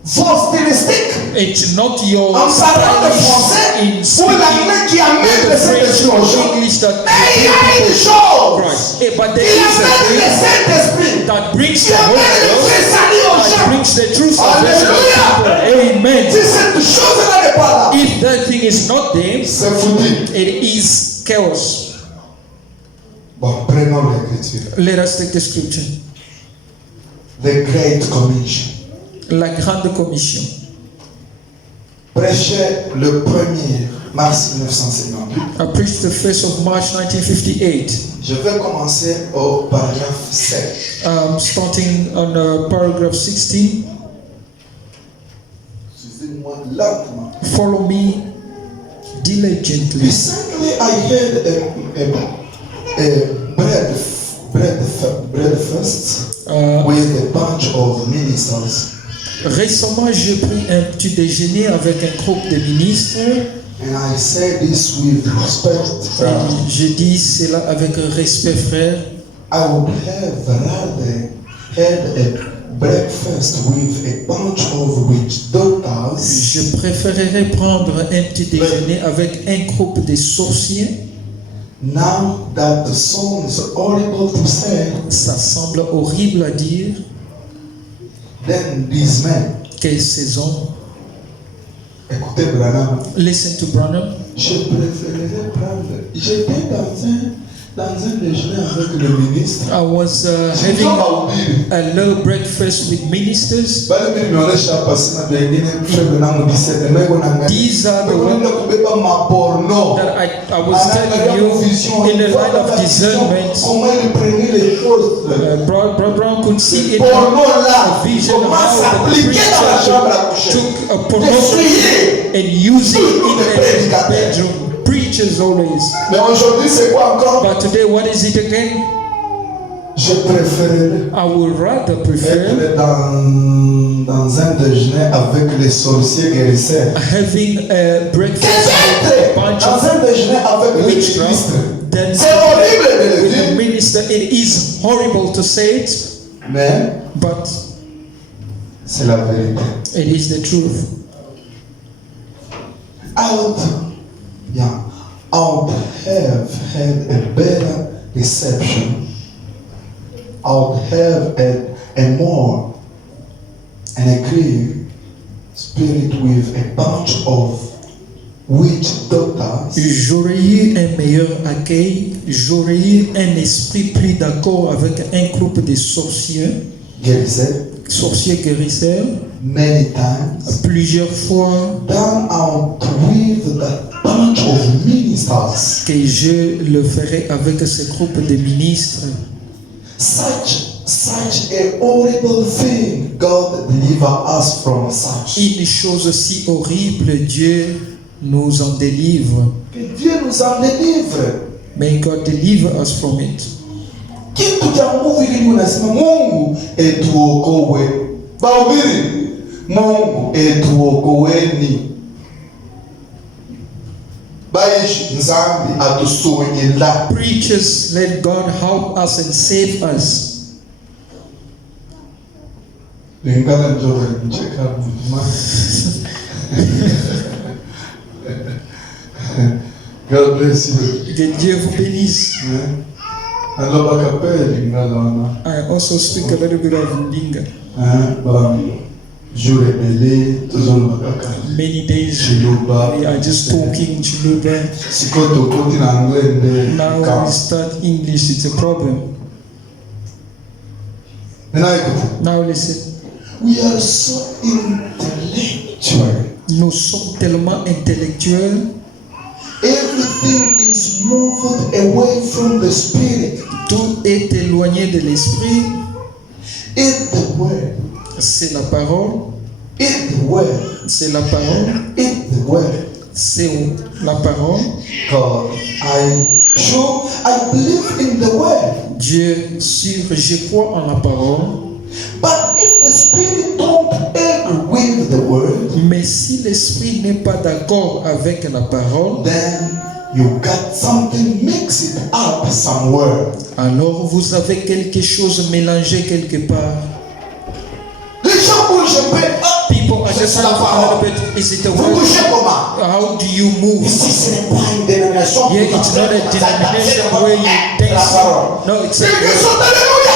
vos stylistiques It's not your en parlant de français in ou speaking l'anglais qui amène the le French Saint-Esprit aux or gens. English that Mais il y a bring une people chose to Christ. But there qui is a amène le thing Saint-Esprit, that brings qui the Holy amène le vrai Ghost, salut aux that gens. brings the true salvation of people. Amen. Si cette chose-là n'est pas là, If that thing is not there, c'est foutu. it is chaos. Bon, prenons l'écriture. Let us take the scripture. The Great Commission. La grande commission. Prêché le 1er mars 1958. I preached the 1st of March 1958. Je vais commencer au paragraphe 7. Starting on paragraph 16. Suivez-moi lentement. Follow me diligently. Recently, I had a breakfast with a bunch of ministers. Récemment, j'ai pris un petit déjeuner avec un groupe de ministres. And I say this with respect. Et je dis cela avec respect, frère. I would have rather had a breakfast with a bunch of witch doctors Je préférerais prendre un petit déjeuner avec un groupe de sorciers. now that sounds horrible to say. Ça semble horrible à dire Then these men, que ces hommes. écoutez Branham, Listen to Branham. je préférerais prendre. J'étais dans dans un déjeuner avec le ministre. I was having a little breakfast with ministers. These are the ones that I was telling you in the line of discernment. Brother Brown could see in a vision how the preacher took a pornography and used it in the bedroom. Preachers always. But today, what is it again? I would rather prefer dans un déjeuner avec les sorciers guérisseurs. Having a breakfast with a bunch of witchcraft than with the minister. It is horrible to say it, but c'est la vérité. it is the truth. I would have had a better reception. I would have a more and a clear spirit with a bunch of witch doctors. J'aurais eu un meilleur accueil, j'aurais eu un esprit plus d'accord avec un groupe de sorciers guérisseurs, many times, plusieurs fois, than out with that bunch of ministers. que je le ferai avec ce groupe de ministres. Such a horrible thing. God deliver us from such. Une chose si horrible, Dieu nous en délivre. Que Dieu nous en délivre. May God deliver us from it. Kitu cha nguvu hili unasema Mungu etuokoe. Bahubiri Mungu etuokoeni. Baishi nzambi atusonyela. Preachers, let God help us and save us. Lingala njobe mcheka mjuma. God bless you. Que Dieu vous bénisse. Alors bakapele lingala wana. I also speak a little bit of Ndinga. Jour rebelle, toujours bakaka. Many days Chiluba. we are just talking Chiluba. Sikoto koti na anglais Now we start English, it's a problem. Now listen. We are so intellectual. Nous sommes tellement intellectuels. Everything is moved away from the spirit. Tout est éloigné de l'esprit. It's the word. C'est la parole. It's the word. C'est la parole. It's the word. C'est la parole. God, I believe in the word. Dieu sûr, je crois en la parole. But if the spirit don't agree with the word, mais si l'esprit n'est pas d'accord avec la parole, then you got something mixed up somewhere. Alors vous avez quelque chose mélangé quelque part. Les gens bougent un peu. People are just a little bit. Is it a word? How do you move? Ici, ce n'est pas une dénomination. Yeah, it's not a denomination where you dance. No, it's a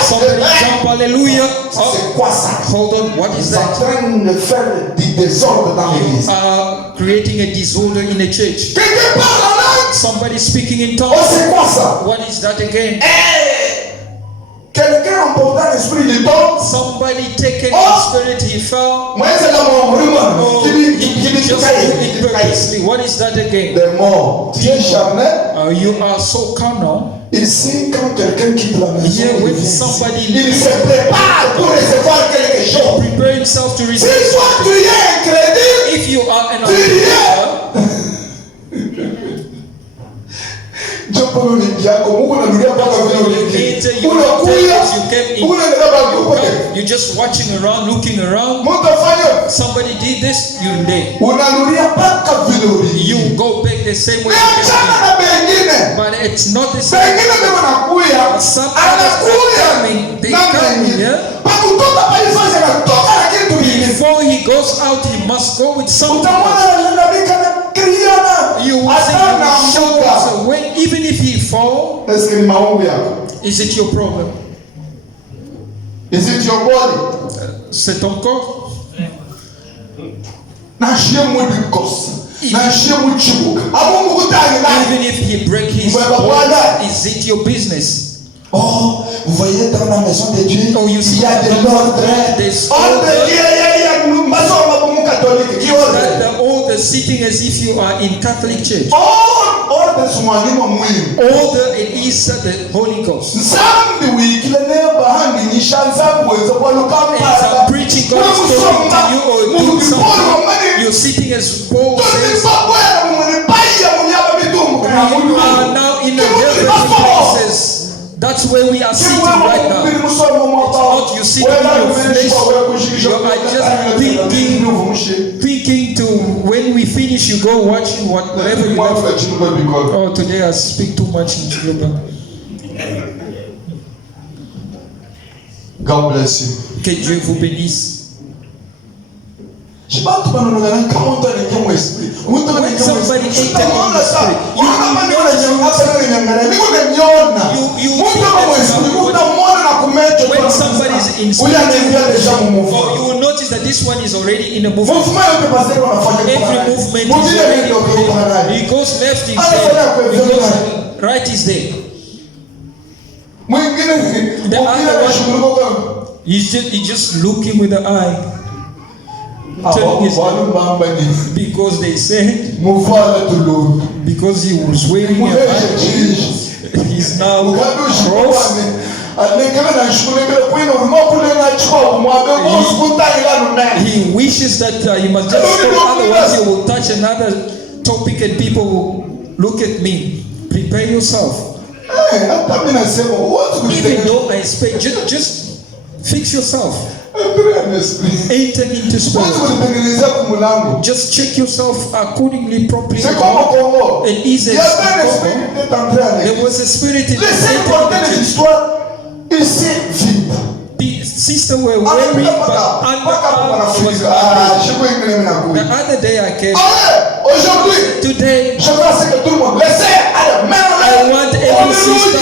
somebody jump hallelujah. C'est quoi ça? Hold on, what is that? Ils sont en train de faire du désordre dans l'église. You are creating a disorder in a church. Quelqu'un parle en langue. Somebody speaking in Oh, tongues. c'est quoi ça? What is that again? Quelqu'un emportant l'esprit du temps. Somebody taken the spirit he fell. Moi, c'est dans mon rumeur. Oh, he just do it purposely. What is that again? Des morts. Tu es charnel. You are so carnal. Ici, quand quelqu'un quitte la maison, Here, when il somebody se prépare pour recevoir quelque chose. prepare himself to Si receive toi tu something. es incrédule, If you are an tu es. unbeliever, you're just watching around, looking around. Somebody did this, you're there. You go back the same way you came in. But it's not the same. Some others are coming, they come here. Before he goes out, he must go with something else. You will see him shout. So when, even if he fall, is it your problem? Is it your body? C'est ton corps. Even if he break his bone, his Is it your business? Oh, vous voyez dans la maison de Dieu, Oh, you see il y a de l'ordre. There's Ordre, order. il y a maison catholique. Qui ordre? That all the sitting as if you are in Catholic Church. Ordre c'est mwalimu muhimu. Order, it is the Holy Ghost. Nzambi wikile bahandi nishanza kuweza kwa As lukamba. I'm preaching, God is talking to you or doing something. You're sitting as Paul says. We are now in a different places. That's where we are sitting right now. It's not you sitting in your flesh. You are just thinking to when we finish, you go watch whatever you love. Oh, today I speak too much in Chiloba. God bless you. Que Dieu vous bénisse. When somebody when somebody is in spirit, you will notice that this one is already in a movement. Every movement is already. He goes left, he's there. He goes right, he's there. The other one, he's just looking with the eye. Because they said, because he was wearing a hat, he's now cross. He wishes that he must just stop, otherwise he will touch another topic and people will look at me. Prepare yourself. Even though I speak, just fix yourself. Enter into spirit. Just check yourself accordingly, properly. It is there was a spirit in the sister were wearing, but underarm was the other day I came. Today, I want every sister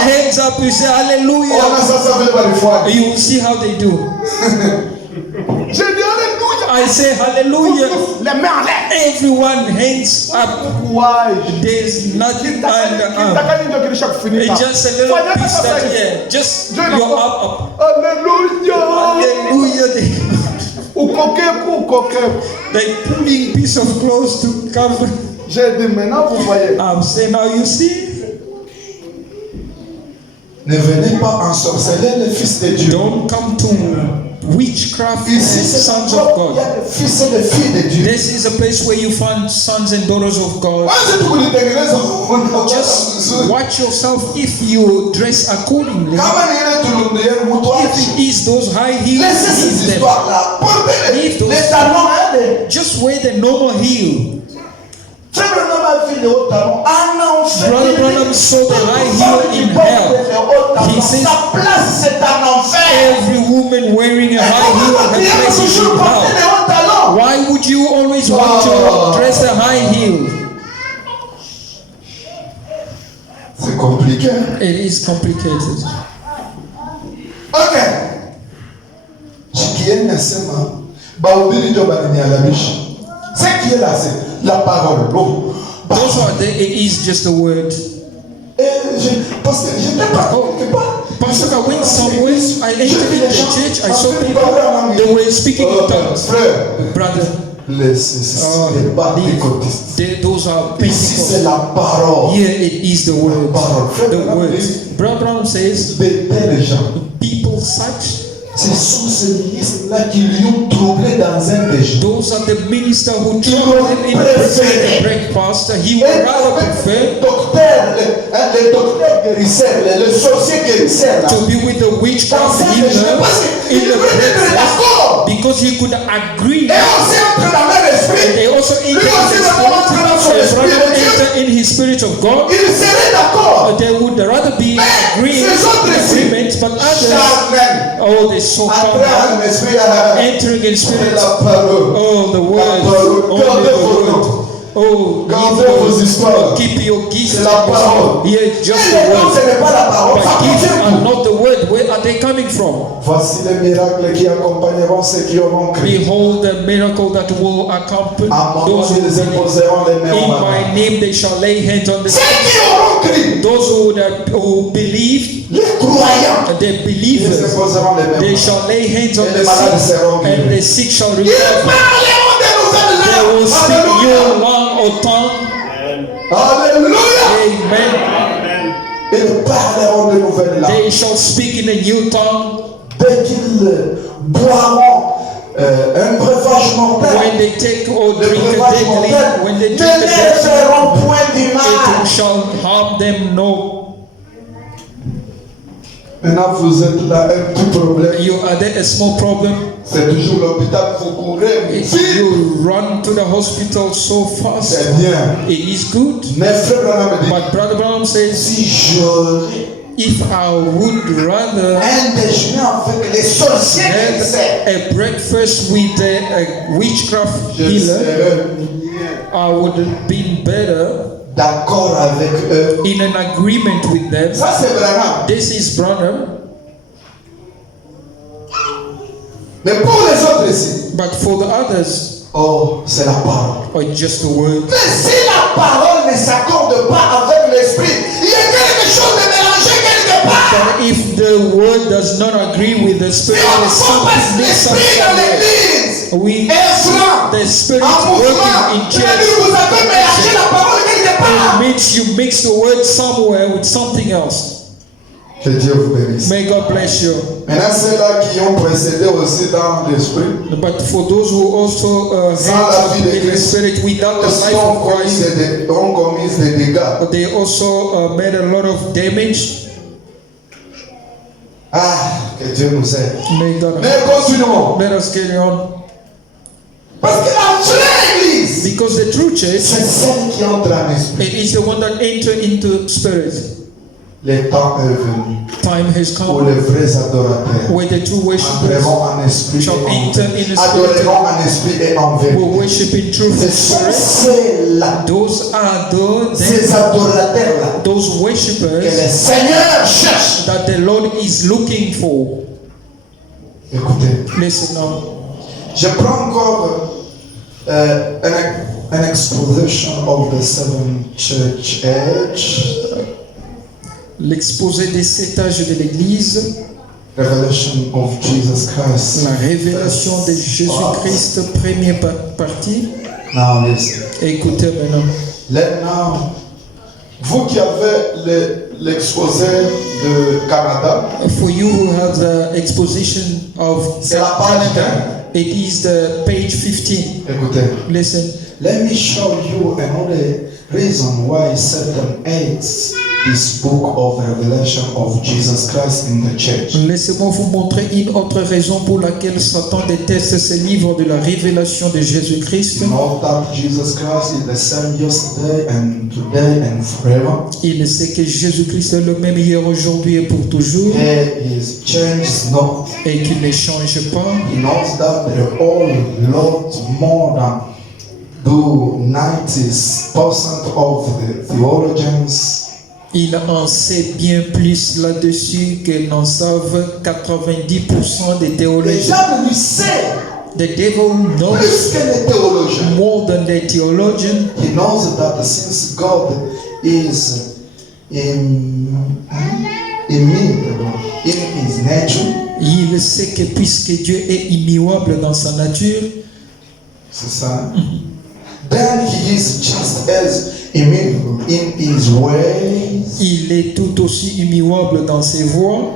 hands up. You say hallelujah. You will see how they do. I say hallelujah. Everyone hands up. Why? There's nothing underarm. It's just a little piece that here. Just you're up. Hallelujah. Hallelujah. They pulling piece of clothes to cover. J'ai dit maintenant vous voyez. I'm saying now you see. Ne venez pas ensorceler les fils de Dieu. Don't come to witchcraft Ici, c'est sons of il y a God. des fils et des filles de Dieu. This is a place where you find sons and daughters of God. Just watch yourself if you dress accordingly. If it is those high heels, leave them. Just wear the normal heel. Brother Branham saw the high heel in hell. He says every woman wearing a high heel has places in hell. Why would you always want to dress a high heel? C'est compliqué. It is complicated. Okay. Chikieni nasema bahubiri ndio balinialamisha. C'est qui est là, c'est la parole. Oh. Those are the, it is just a word. Parce que je n'étais pas quelque part. Pastor, I went somewhere, I entered in the church, I saw people, they were speaking in tongues. Brother, those are Pentecostals. Here it is the word. The word. Brother Brown says, people such, ce sont ces ministres-là qui lui ont troublé dans un péché. those are the ministers who troubled him in the break pastor. He would rather prefer Les docteurs guérisseurs, les sorciers guérisseurs, to be with the witchcraft healer in the breakfast because he could agree. They also enter in his spirit of God. They would rather be agreeing agreement, but others, oh, they so far entering in spirit. Oh, the word. Oh, the word. Oh, keep your gifts. Here, just the word. But gifts are not the word. Where are they coming from? Voici les miracles qui accompagneront ceux qui auront cru. Behold the miracle that will accompany À mon nom, those who ils believe. imposeront les mains In aux my malades. name they shall lay hands on the Ceux sick. qui auront cru. Those those who believe, Les croyants, the ils believers, imposeront les mains. they shall lay hands on Et the les malades sick, seront and guéris. the sick shall Ils recover. parleront des nouvelles They langues. will speak Alléluia. new langue au tongue. Alléluia. Amen. Ils parleront de nouvelles langues. They shall speak in a new tongue. Dès qu'ils boiront un breuvage mortel, When they take or le drink a breuvage deadly, mortel when they ne drink a les deadly, feront point du it mal. shall harm them no. Maintenant, vous êtes là, un petit problème. You are there a small problem. C'est toujours l'hôpital, vous courez, If vite. you run to the hospital so fast, C'est bien. it is good. Mais frère Branham dit, But Brother Branham says, si j'aurais if I would rather un déjeuner avec les sorciers qui sait, have a breakfast with a witchcraft je healer, serais I would have been better d'accord avec eux. in an agreement with them. Ça, c'est Branham. This is Branham. Mais pour les autres ici, But for the others, oh, c'est la parole. or just a word. Mais si la parole ne s'accorde pas avec l'esprit, il y a quelque chose de mélangé quelque part. But if the word does not agree with the Si spirit, on there's something propose l'esprit dans missing. l'église, We effrant, the spirit en mouvement, working in c'est-à-dire church. vous avez mélangé la parole quelque part. It means you mix the word somewhere with something else. Que Dieu vous bénisse. May God bless you. Maintenant, ceux-là qui ont précédé aussi dans l'esprit, But for those who also Sans la vie de in the Christ, spirit without the aussi life ont of Christ, commis des dégâts. they also made a lot of damage. Ah, que Dieu nous aide. May God Mais continuons. let us carry on. Parce que la vraie église, Because the true church, c'est celle qui entre en esprit. it is the one that enter into spirit. Le temps est venu Time has pour come les vrais adorateurs. where the true worshippers Entreront en esprit et shall en enter in the adoreront en esprit et en will vérité. worship in truth Ce and sont spirit. ceux-là, Those are ces adorateurs-là, those que worshippers le Seigneur cherche. that the Lord is looking for. Écoutez, Listen now. je prends encore an exposition of the seven church age, L'exposé des 7 âges de l'Église, revelation of Jesus Christ. la révélation de Jésus-Christ, première partie. Now listen. Écoutez maintenant. Let now, vous qui avez l'exposé de Canada, For you who have the exposition of c'est la page Canada, it is the page 15. écoutez. Listen. Let me show you another reason why Satan hates this book of revelation of Jesus Christ in the church. Laissez-moi vous montrer une autre raison pour laquelle Satan déteste ce livre de la révélation de Jésus-Christ. You know that Jesus Christ is the same yesterday and today and forever. Il sait que Jésus-Christ est le même hier, aujourd'hui et pour toujours, He is changed not. et qu'il ne change pas. He knows that there are all lot more than do 90% of the theologians. Il en sait bien plus là-dessus que n'en savent 90% des Le théologiens. diable lui sait The devil knows plus que les théologiens. more than the theologian. He knows that since God is immutable in his nature, Il sait que puisque Dieu est immuable dans sa nature, c'est ça. Then he is just as immutable in his ways. il est tout aussi immuable dans ses voies.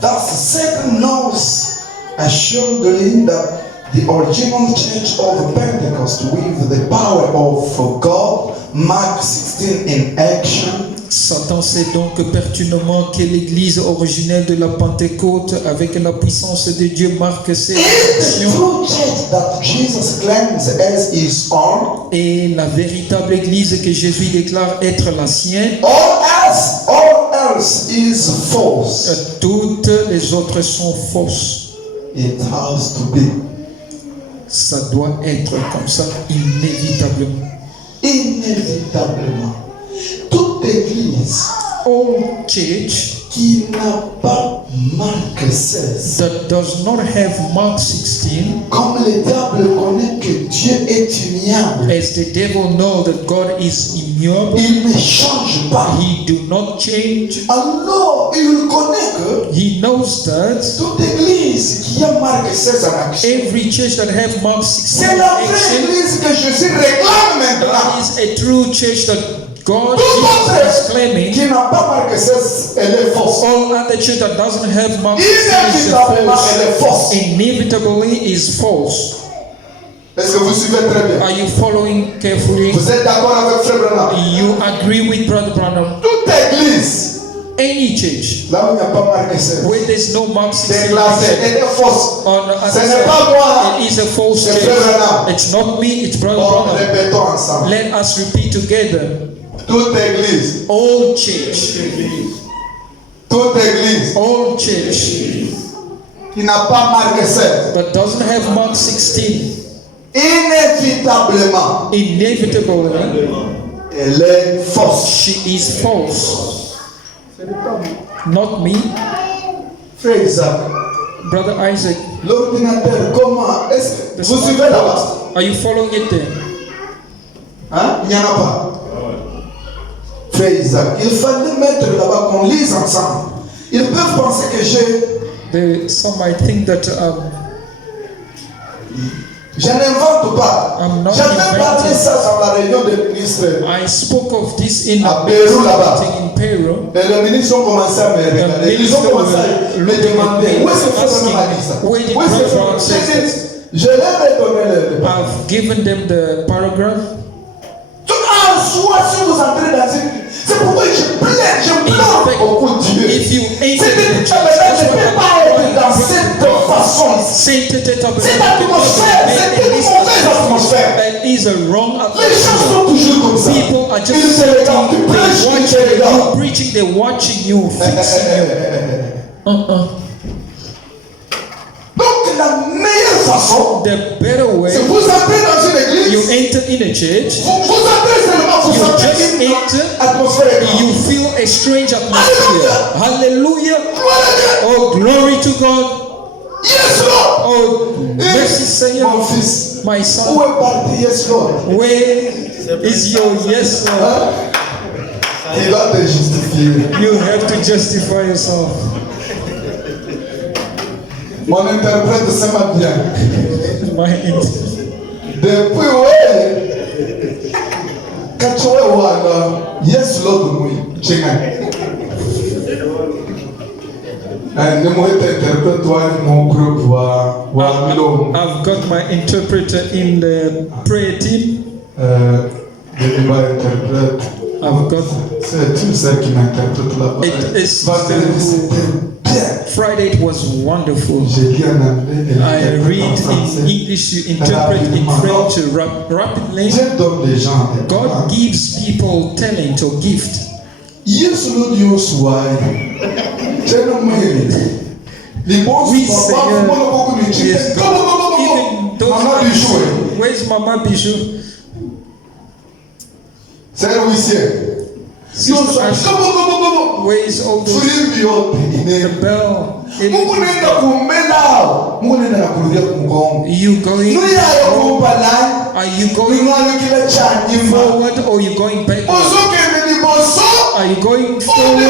Thus Satan knows assuredly that the original church of Pentecost with the power of God, Mark 16 in action, Satan sait donc pertinemment que l'église originelle de la Pentecôte, avec la puissance de Dieu, marque ses is the actions. true church that Jesus claims as his own. Et la véritable église que Jésus déclare être la sienne, All else is false. toutes les autres sont fausses. It has to be. Ça doit être comme ça, inévitablement. Inévitablement. Toute église All church qui n'a pas Marc 16. that does not have Mark 16, Comme le diable connaît que Dieu est immuable, as the devil knows that God is immutable, il ne change pas. he do not change. Alors, il connaît que He knows that toute église qui a Marc 16 en action, every church that have Mark 16 c'est la in vraie action, église que Jésus réclame maintenant. that is a true church that God Tout Jesus is autre claiming. qui n'a pas Marc 16, elle est fausse. All other church that doesn't have Mark 16 is Inévitablement, false. elle est fausse. Inevitably is false. Est-ce que vous suivez très bien? Are you following carefully? Vous êtes d'accord avec Frère Branham? You agree with Brother Branham? Toute église, Any church là où il n'y a pas Marc 16, where there's no Mark 16 c'est classé, elle est fausse. on the Ce other n'est pas side, moi. it is a false C'est church. Frère Branham. It's not me, it's Brother Bon, Branham. répétons ensemble. Let us repeat together. Toute église, All church, toute église all church qui n'a pas Marc 16, that doesn't have Mark 16, inévitablement, inevitably, elle est fausse. she is false. Not me, Frère Isaac, Brother Isaac. l'ordinateur, comment est-ce que The vous suivez là-bas? Are you following it there? Hein? Il n'y en a pas. Frère Isaac, il fallait mettre là-bas qu'on lise ensemble. Ils peuvent penser que Some might think that je n'invente pas. I'm not J'avais parlé inventing. ça dans la réunion des ministres. I spoke of this in À a Pérou, là-bas. meeting in Peru. Et les ministres ont commencé à me regarder. Ils ont commencé à me demander où est-ce que Frère Branham a dit ça? Où est-ce que Frère Branham a dit ça? Je leur ai donné le I've given them the paragraph. En soi, si vous entrez dans une... C'est pourquoi je pleure beaucoup Dieu. If you C'est enter que the church, je ne peux pas être dans cette façon ici. Cette Cette atmosphère, c'est une mauvaise atmosphère. That is a wrong Les gens atmosphere. sont toujours comme ça. People are Ils just se regardent, tu sitting, prêches, they ils se watching you regardent. preaching, they're watching you, fixing you. Donc la meilleure façon, The better way, c'est vous entrez dans une you église, enter in a church, vous entrez seulement, vous you sentez just une enter, atmosphère. you feel a strange atmosphere. Hallelujah. Oh, glory to God. Yes, Lord. Oh, mercy, Seigneur. Mon fils, My où son, est parti Yes, Lord? where is your yes, Lord? Hein? Il va te justifier. You have to justify yourself. Mon interprète ça m'a bien. Depuis ouais, quand tu es là, yes Lord oui, chenga. Ne moi interprète toi mon groupe wa milo. I've got my interpreter in the prayer team. Je vais interprète. I've got C'est tu sais qui m'interprète là-bas. It is C'était bien. Friday. It was wonderful. J'ai lu en anglais. I read in français. English, you interpret in French rapidly. Dieu donne les gens. God gives people talent or gift. Yes, Lord, you swai. Tell me. The boss Oui, Seigneur. Yes, God. Even those Mama Bijou. Where's Mama Bijou? C'est huissier. Where is all those? The bell. Mungu nenda kumbela. Mungu nenda na kurudia kumgongo. You going? Nuri ayo kumbala. Are you going Nuri kila chanyi forward or you going backward? Bozo kende ni bozo. Are you going forward or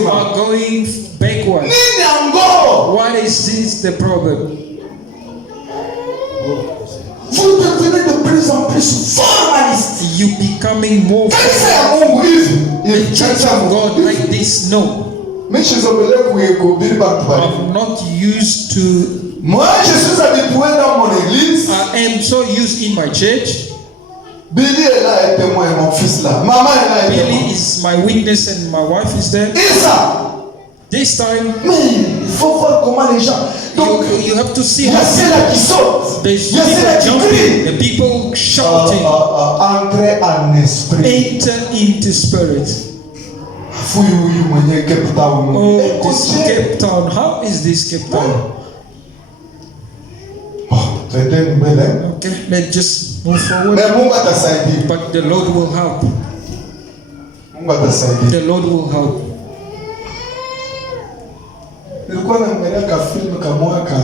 you are going backward? Nini ango? What is this the problem? Vous devenez de plus en plus formaliste. You becoming more Kanisa ya Mungu hivi. the church of God like this? No, Mishizobele kuhubiri watu bali. I'm not used to. Moi, je suis habitué dans mon église. I am so used in my church. Billy est là et témoin, mon fils là. Maman est là et Billy témoin. is my witness and my wife is there. Isa. This time, Mais il faut voir comment les gens. Donc, you have to see il y a how ceux-là qui sautent. there's Il y a ceux-là people qui crient. jumping, the people shouting. Entrer en esprit. Enter into spirit. Fouille huyu mwenye Cape Town. Oh, this Écoutez. Cape Town. How is this Cape Town? Twende mbele. Okay, let's just move forward. Mais Mungu atasaidia. But the Lord will help. Mungu atasaidia. The Lord will help. nilikuwa naangalia ka film kamoja ka